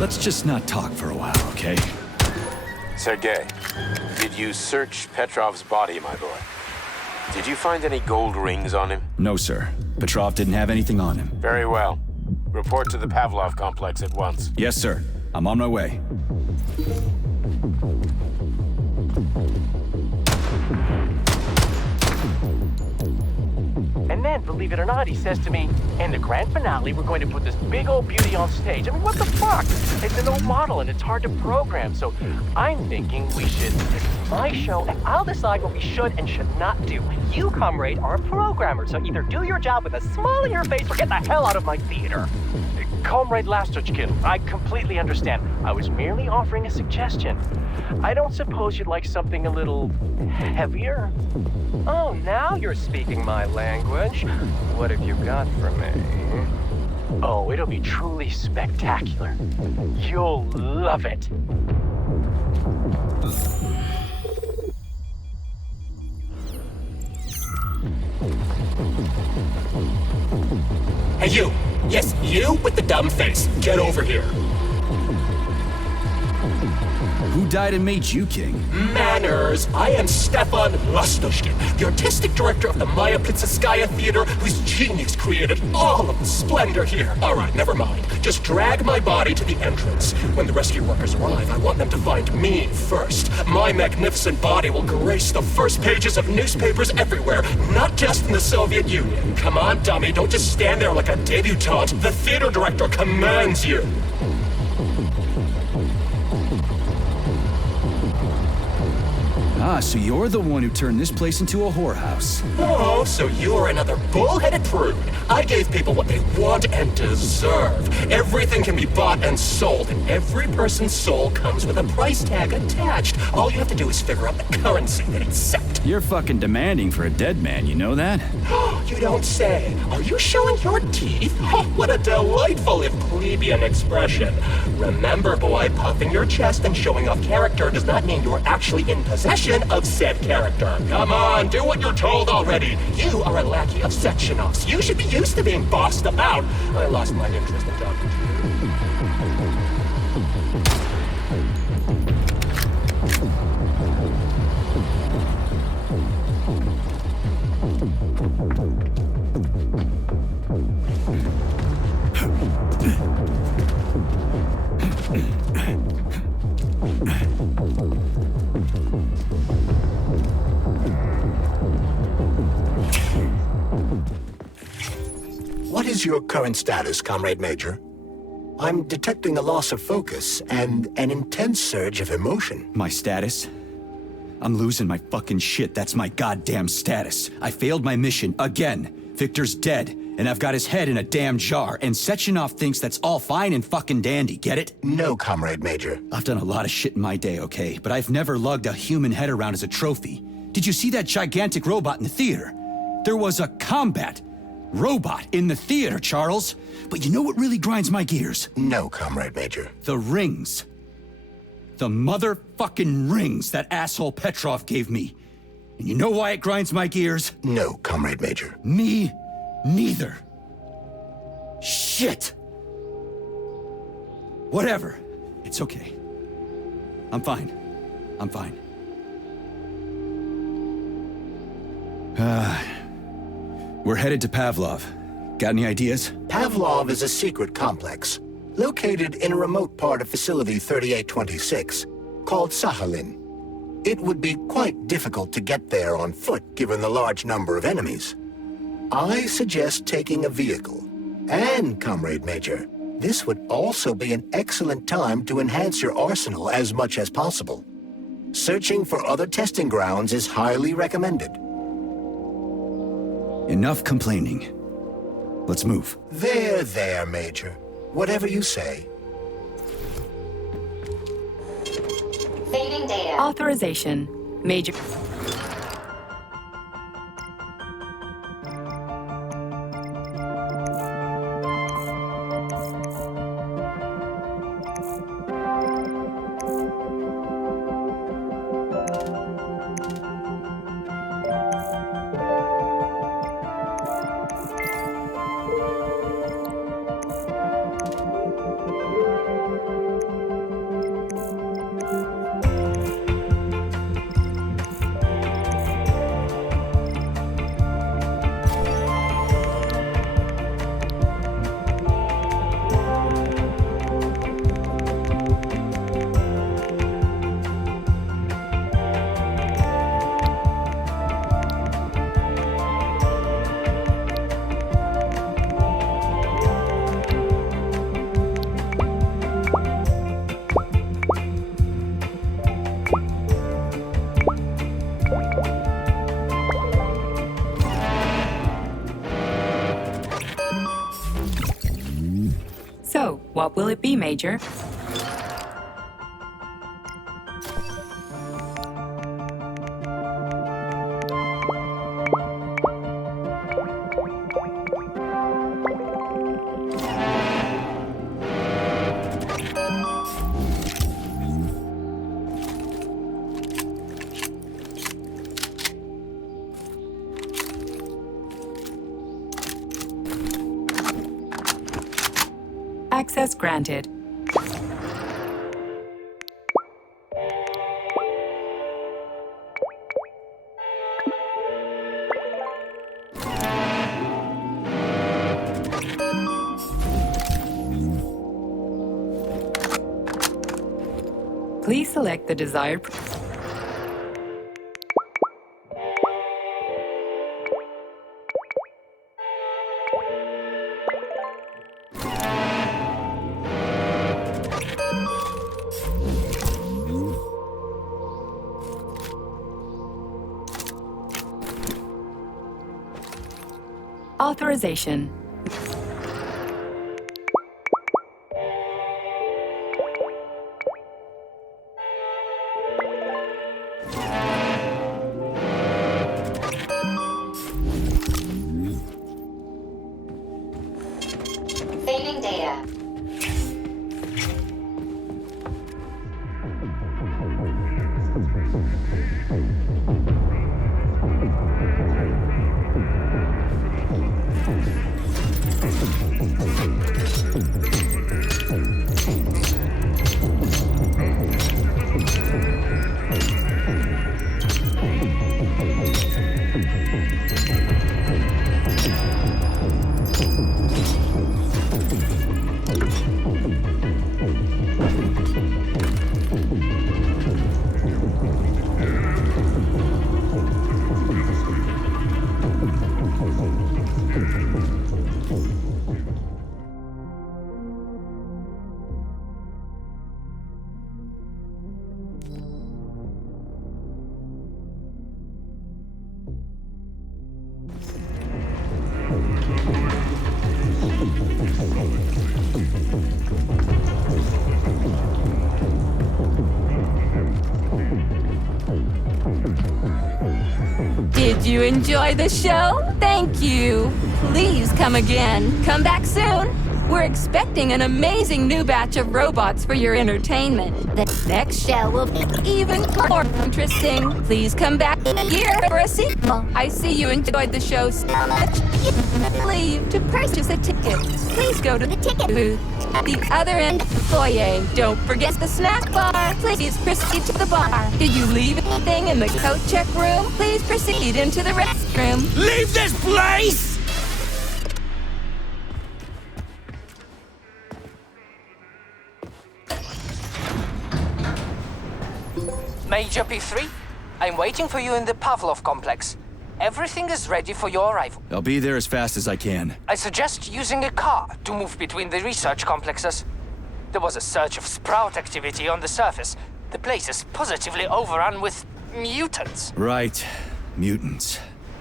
Let's just not talk for a while, okay? Sergei, did you search Petrov's body, my boy? Did you find any gold rings on him? No, sir. Petrov didn't have anything on him. Very well. Report to the Pavlov complex at once. Yes, sir. I'm on my way. And then, believe it or not, he says to me, in the grand finale, we're going to put this big old beauty on stage. I mean, what the fuck? It's an old model and it's hard to program, so I'm thinking this is my show and I'll decide what we should and should not do. You, comrade, are a programmer, so either do your job with a smile on your face or get the hell out of my theater. Comrade Lastochkin, I completely understand. I was merely offering a suggestion. I don't suppose you'd like something a little heavier? Oh, now you're speaking my language. What have you got for me? Oh, it'll be truly spectacular. You'll love it. Hey, you! Yes, you with the dumb face. Get over here. Who died and made you king? Manners! I am Stefan Lastochkin, the artistic director of the Maya Plitzeskaya Theater, whose genius created all of the splendor here. All right, never mind. Just drag my body to the entrance. When the rescue workers arrive, I want them to find me first. My magnificent body will grace the first pages of newspapers everywhere, not just in the Soviet Union. Come on, dummy, don't just stand there like a debutante. The theater director commands you. Ah, so you're the one who turned this place into a whorehouse. Oh, so you're another bullheaded prude. I gave people what they want and deserve. Everything can be bought and sold, and every person's soul comes with a price tag attached. All you have to do is figure out the currency they accept. You're fucking demanding for a dead man, you know that? You don't say. Are you showing your teeth? Oh, what a delightful if plebeian expression. Remember, boy, puffing your chest and showing off character does not mean you're actually in possession of said character. Come on, do what you're told already. You are a lackey of Sectionov's. You should be used to being bossed about. I lost my interest in talking to you. What is your current status, Comrade Major? I'm detecting a loss of focus and an intense surge of emotion. My status? I'm losing my fucking shit. That's my goddamn status. I failed my mission again. Victor's dead, and I've got his head in a damn jar, and Sechenov thinks that's all fine and fucking dandy, get it? No, Comrade Major. I've done a lot of shit in my day, okay? But I've never lugged a human head around as a trophy. Did you see that gigantic robot in the theater? There was a combat robot in the theater, Charles. But you know what really grinds my gears? No, Comrade Major. The rings. The motherfucking rings that asshole Petrov gave me. And you know why it grinds my gears? No, Comrade Major. Me neither. Shit. Whatever. It's okay. I'm fine. I'm fine. We're headed to Pavlov. Got any ideas? Pavlov is a secret complex, located in a remote part of Facility 3826, called Sakhalin. It would be quite difficult to get there on foot, given the large number of enemies. I suggest taking a vehicle. And, Comrade Major, this would also be an excellent time to enhance your arsenal as much as possible. Searching for other testing grounds is highly recommended. Enough complaining. Let's move. There, Major. Whatever you say. Saving data. Authorization. Major. What will it be, Major? Access granted. Please select the desired. Authorization. Saving data. Did you enjoy the show? Thank you. Please come again. Come back soon. We're expecting an amazing new batch of robots for your entertainment. The next show will be even more interesting. Please come back here for a sequel. I see you enjoyed the show so much. Leave to purchase a ticket. Please go to the ticket booth at the other end of the foyer. Don't forget the snack bar. Please proceed to the bar. Did you leave anything in the coat check room? Please proceed into the restroom. Leave this place! Major P3, I'm waiting for you in the Pavlov complex. Everything is ready for your arrival. I'll be there as fast as I can. I suggest using a car to move between the research complexes. There was a surge of sprout activity on the surface. The place is positively overrun with mutants. Right. Mutants.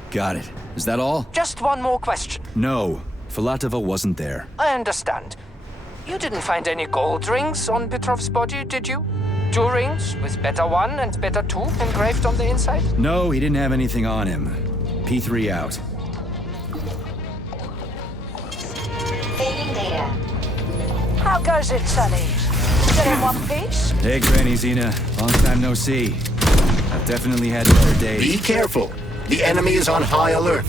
Got it. Is that all? Just one more question. No. Filatova wasn't there. I understand. You didn't find any gold rings on Petrov's body, did you? 2 rings with Beta 1 and Beta 2 engraved on the inside? No, he didn't have anything on him. P3 out. Saving data. How goes it, Sonny? Still in one piece? Hey, Granny Xena. Long time no see. I've definitely had better days. Be careful. The enemy is on high alert.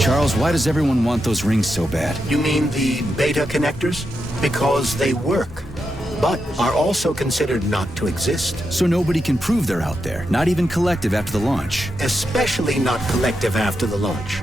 Charles, why does everyone want those rings so bad? You mean the beta connectors? Because they work, but are also considered not to exist. So nobody can prove they're out there, not even Collective after the launch. Especially not Collective after the launch.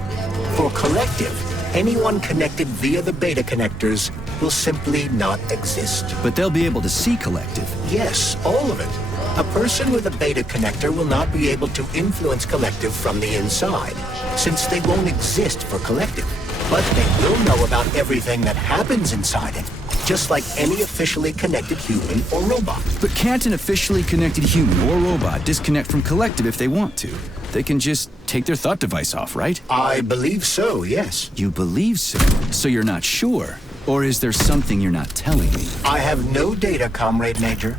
For Collective, anyone connected via the beta connectors will simply not exist. But they'll be able to see Collective. Yes, all of it. A person with a beta connector will not be able to influence Collective from the inside, since they won't exist for Collective. But they will know about everything that happens inside it, just like any officially connected human or robot. But can't an officially connected human or robot disconnect from Collective if they want to? They can just take their thought device off, right? I believe so, yes. You believe so? So you're not sure? Or is there something you're not telling me? I have no data, Comrade Major.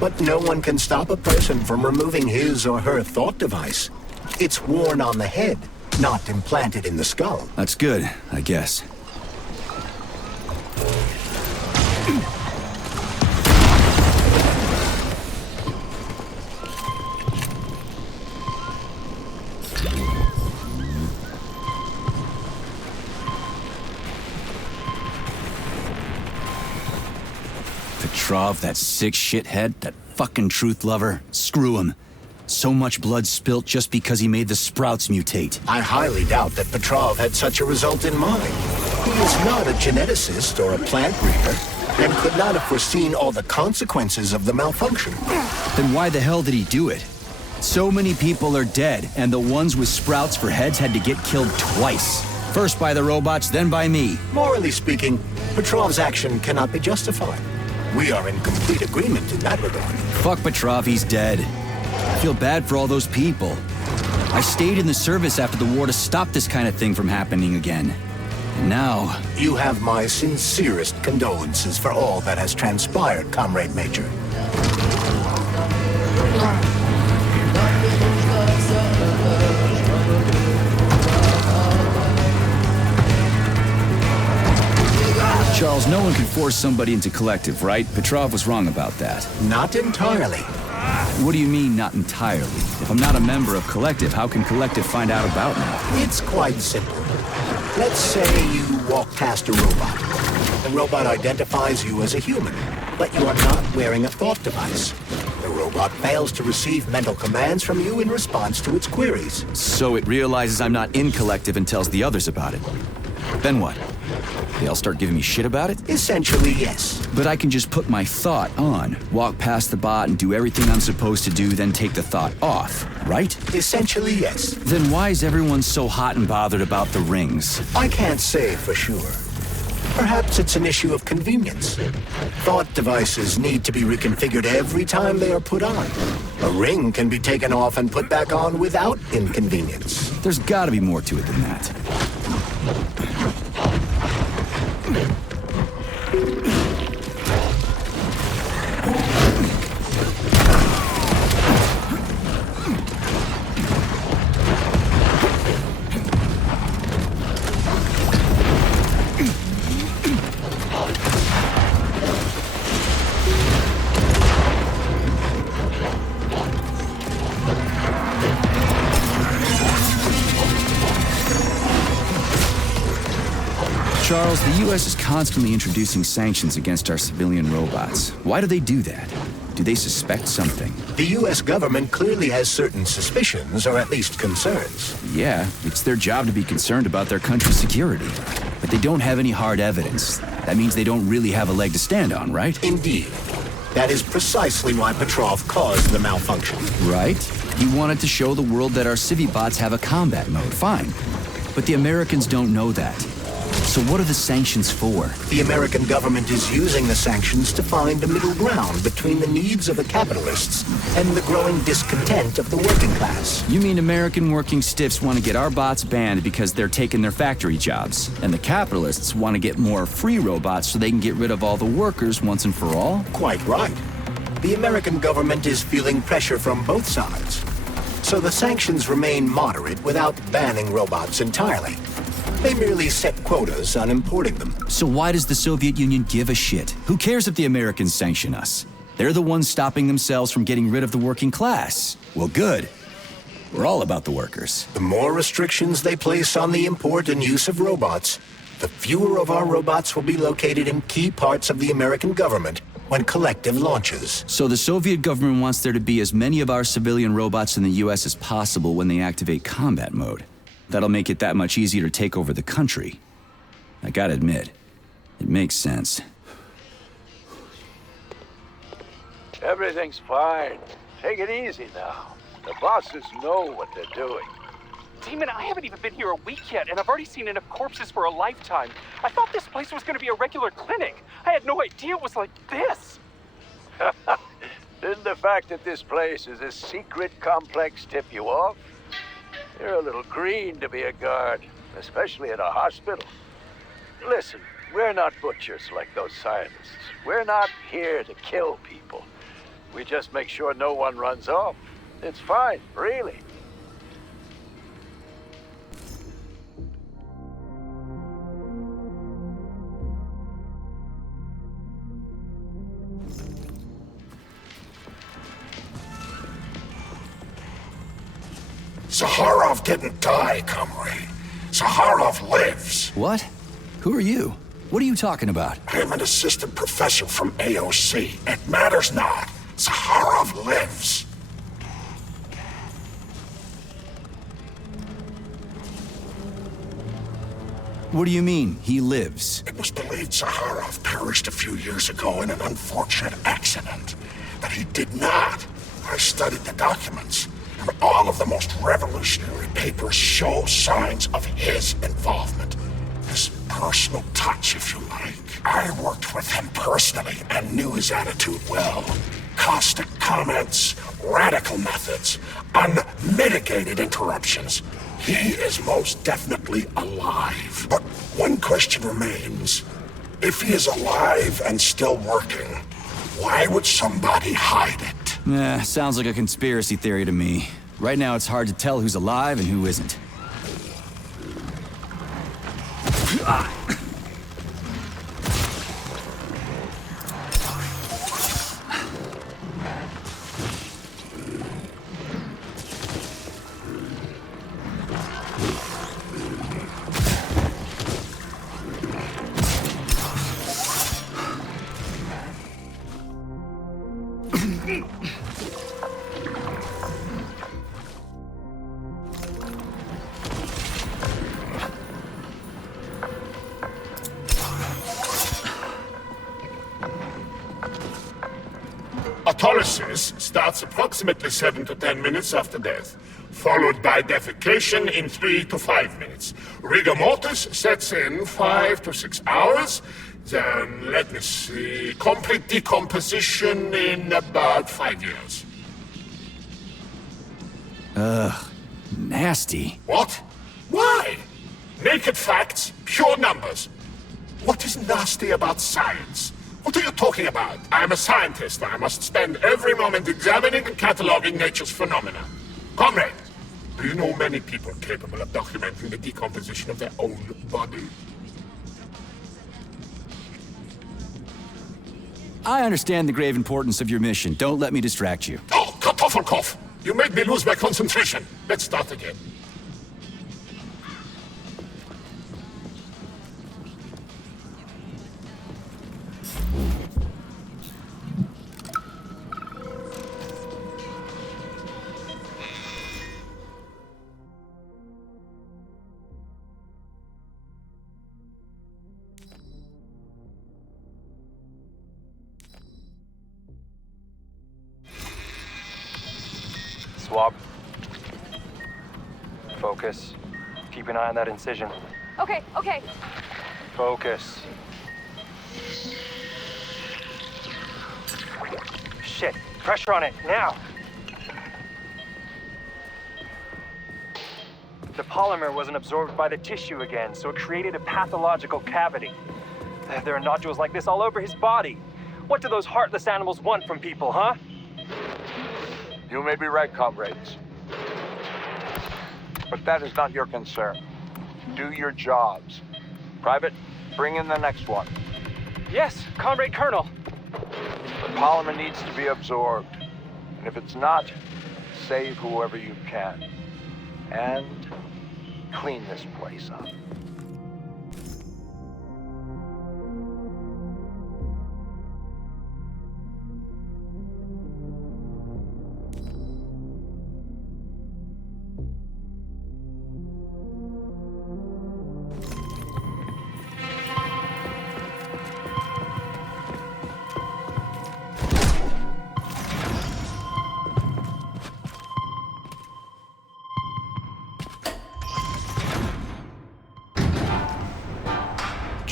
But no one can stop a person from removing his or her thought device. It's worn on the head, not implanted in the skull. That's good, I guess. Petrov, that sick shithead, that fucking truth lover. Screw him. So much blood spilt just because he made the sprouts mutate. I highly doubt that Petrov had such a result in mind. He is not a geneticist or a plant breeder, and could not have foreseen all the consequences of the malfunction. Then why the hell did he do it? So many people are dead, and the ones with sprouts for heads had to get killed twice. First by the robots, then by me. Morally speaking, Petrov's action cannot be justified. We are in complete agreement in that regard. Fuck Petrov, he's dead. I feel bad for all those people. I stayed in the service after the war to stop this kind of thing from happening again. And now... You have my sincerest condolences for all that has transpired, Comrade Major. Charles, no one can force somebody into Collective, right? Petrov was wrong about that. Not entirely. What do you mean, not entirely? If I'm not a member of Collective, how can Collective find out about me? It's quite simple. Let's say you walk past a robot. The robot identifies you as a human, but you are not wearing a thought device. The robot fails to receive mental commands from you in response to its queries. So it realizes I'm not in Collective and tells the others about it. Then what? They all start giving me shit about it? Essentially, yes. But I can just put my thought on, walk past the bot and do everything I'm supposed to do, then take the thought off, right? Essentially, yes. Then why is everyone so hot and bothered about the rings? I can't say for sure. Perhaps it's an issue of convenience. Thought devices need to be reconfigured every time they are put on. A ring can be taken off and put back on without inconvenience. There's gotta be more to it than that. Charles, the U.S. is constantly introducing sanctions against our civilian robots. Why do they do that? Do they suspect something? The U.S. government clearly has certain suspicions, or at least concerns. Yeah, it's their job to be concerned about their country's security. But they don't have any hard evidence. That means they don't really have a leg to stand on, right? Indeed. That is precisely why Petrov caused the malfunction. Right. He wanted to show the world that our Civi-bots have a combat mode, fine. But the Americans don't know that. So what are the sanctions for? The American government is using the sanctions to find a middle ground between the needs of the capitalists and the growing discontent of the working class. You mean American working stiffs want to get our bots banned because they're taking their factory jobs, and the capitalists want to get more free robots so they can get rid of all the workers once and for all? Quite right. The American government is feeling pressure from both sides. So the sanctions remain moderate without banning robots entirely. They merely set quotas on importing them. So why does the Soviet Union give a shit? Who cares if the Americans sanction us? They're the ones stopping themselves from getting rid of the working class. Well, good. We're all about the workers. The more restrictions they place on the import and use of robots, the fewer of our robots will be located in key parts of the American government when Collective launches. So the Soviet government wants there to be as many of our civilian robots in the US as possible when they activate combat mode. That'll make it that much easier to take over the country. I gotta admit, it makes sense. Everything's fine. Take it easy now. The bosses know what they're doing. Damon, I haven't even been here a week yet, and I've already seen enough corpses for a lifetime. I thought this place was going to be a regular clinic. I had no idea it was like this. Didn't the fact that this place is a secret complex tip you off? You're a little green to be a guard, especially at a hospital. Listen, we're not butchers like those scientists. We're not here to kill people. We just make sure no one runs off. It's fine, really. Zaharov didn't die, comrade. Zaharov lives. What? Who are you? What are you talking about? I'm an assistant professor from AOC. It matters not. Zaharov lives. What do you mean, he lives? It was believed Zaharov perished a few years ago in an unfortunate accident. But he did not. I studied the documents, and all of the most revolutionary papers show signs of his involvement. His personal touch, if you like. I worked with him personally and knew his attitude well. Caustic comments, radical methods, unmitigated interruptions. He is most definitely alive. But one question remains. If he is alive and still working, why would somebody hide it? Sounds like a conspiracy theory to me. Right now it's hard to tell who's alive and who isn't. Autolysis starts approximately 7 to 10 minutes after death, followed by defecation in 3 to 5 minutes. Rigor mortis sets in 5 to 6 hours. Then, let me see, complete decomposition in about 5 years. Ugh, nasty. What? Why? Naked facts, pure numbers. What is nasty about science? What are you talking about? I'm a scientist. I must spend every moment examining and cataloging nature's phenomena. Comrade, do you know many people capable of documenting the decomposition of their own body? I understand the grave importance of your mission. Don't let me distract you. Oh, Kartoffelkopf! You made me lose my concentration. Let's start again. Swap. Focus. Keep an eye on that incision. Okay. Focus. Shit. Pressure on it, now! The polymer wasn't absorbed by the tissue again, so it created a pathological cavity. There are nodules like this all over his body. What do those heartless animals want from people, huh? You may be right, comrades. But that is not your concern. Do your jobs. Private, bring in the next one. Yes, Comrade Colonel. The polymer needs to be absorbed. And if it's not, save whoever you can. and clean this place up.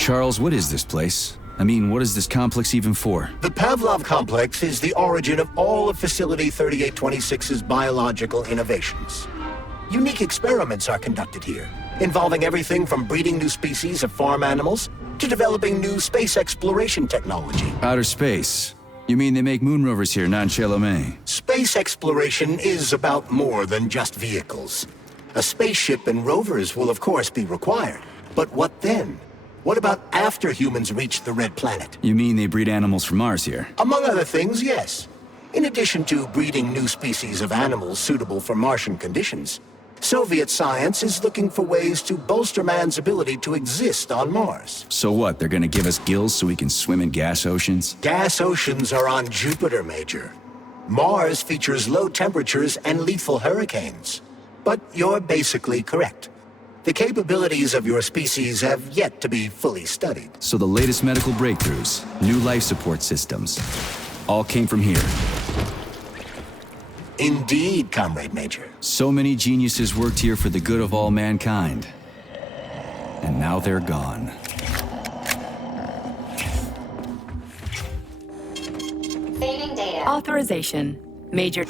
Charles, what is this place? I mean, what is this complex even for? The Pavlov complex is the origin of all of Facility 3826's biological innovations. Unique experiments are conducted here, involving everything from breeding new species of farm animals to developing new space exploration technology. Outer space? You mean they make moon rovers here, not in Chelomey? Space exploration is about more than just vehicles. A spaceship and rovers will of course be required. But what then? What about after humans reach the Red Planet? You mean they breed animals from Mars here? Among other things, yes. In addition to breeding new species of animals suitable for Martian conditions, Soviet science is looking for ways to bolster man's ability to exist on Mars. So what, they're gonna give us gills so we can swim in gas oceans? Gas oceans are on Jupiter, Major. Mars features low temperatures and lethal hurricanes. But you're basically correct. The capabilities of your species have yet to be fully studied. So the latest medical breakthroughs, new life support systems, all came from here. Indeed, Comrade Major. So many geniuses worked here for the good of all mankind. And now they're gone. Saving data. Authorization. Major